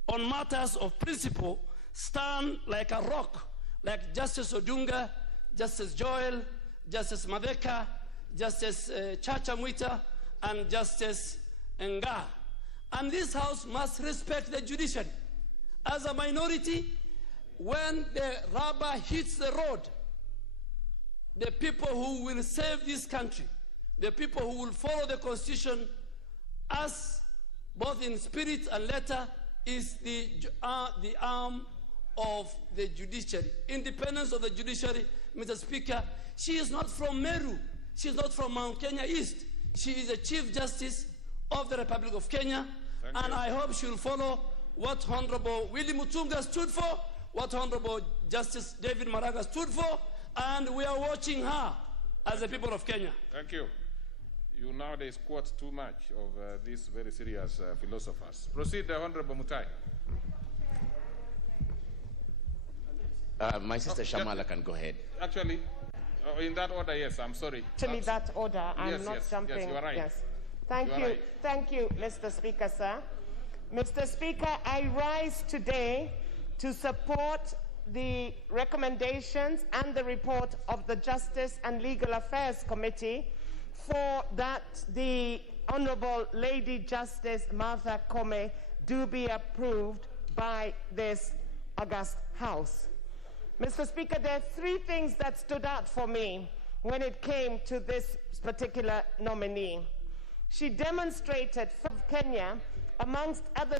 On matters of principle, stand like a rock, like Justice Odunga, Justice Joel, Justice Madeka, Justice Chacha Mwita, and Justice Nga. And this House must respect the judiciary. As a minority, when the rubber hits the road, the people who will save this country, the people who will follow the Constitution as both in spirit and letter, is the arm of the judiciary. Independence of the judiciary, Mr. Speaker, she is not from Meru. She is not from Mount Kenya East. She is the Chief Justice of the Republic of Kenya. And I hope she will follow what Honorable Willie Mutunga stood for, what Honorable Justice David Maraga stood for, and we are watching her as the people of Kenya. Thank you. You nowadays quote too much of these very serious philosophers. Proceed, Honorable Mutai. My sister Shamala can go ahead. Actually, in that order, yes, I'm sorry. Actually, that order, I'm not yes, jumping. Yes, you are right. Yes. Thank you. Right. Thank you, Mr. Speaker, sir. Mr. Speaker, I rise today to support the recommendations and the report of the Justice and Legal Affairs Committee for that the Honorable Lady Justice Martha Koome do be approved by this august House. Mr. Speaker, there are three things that stood out for me when it came to this particular nominee. She demonstrated for Kenya, amongst other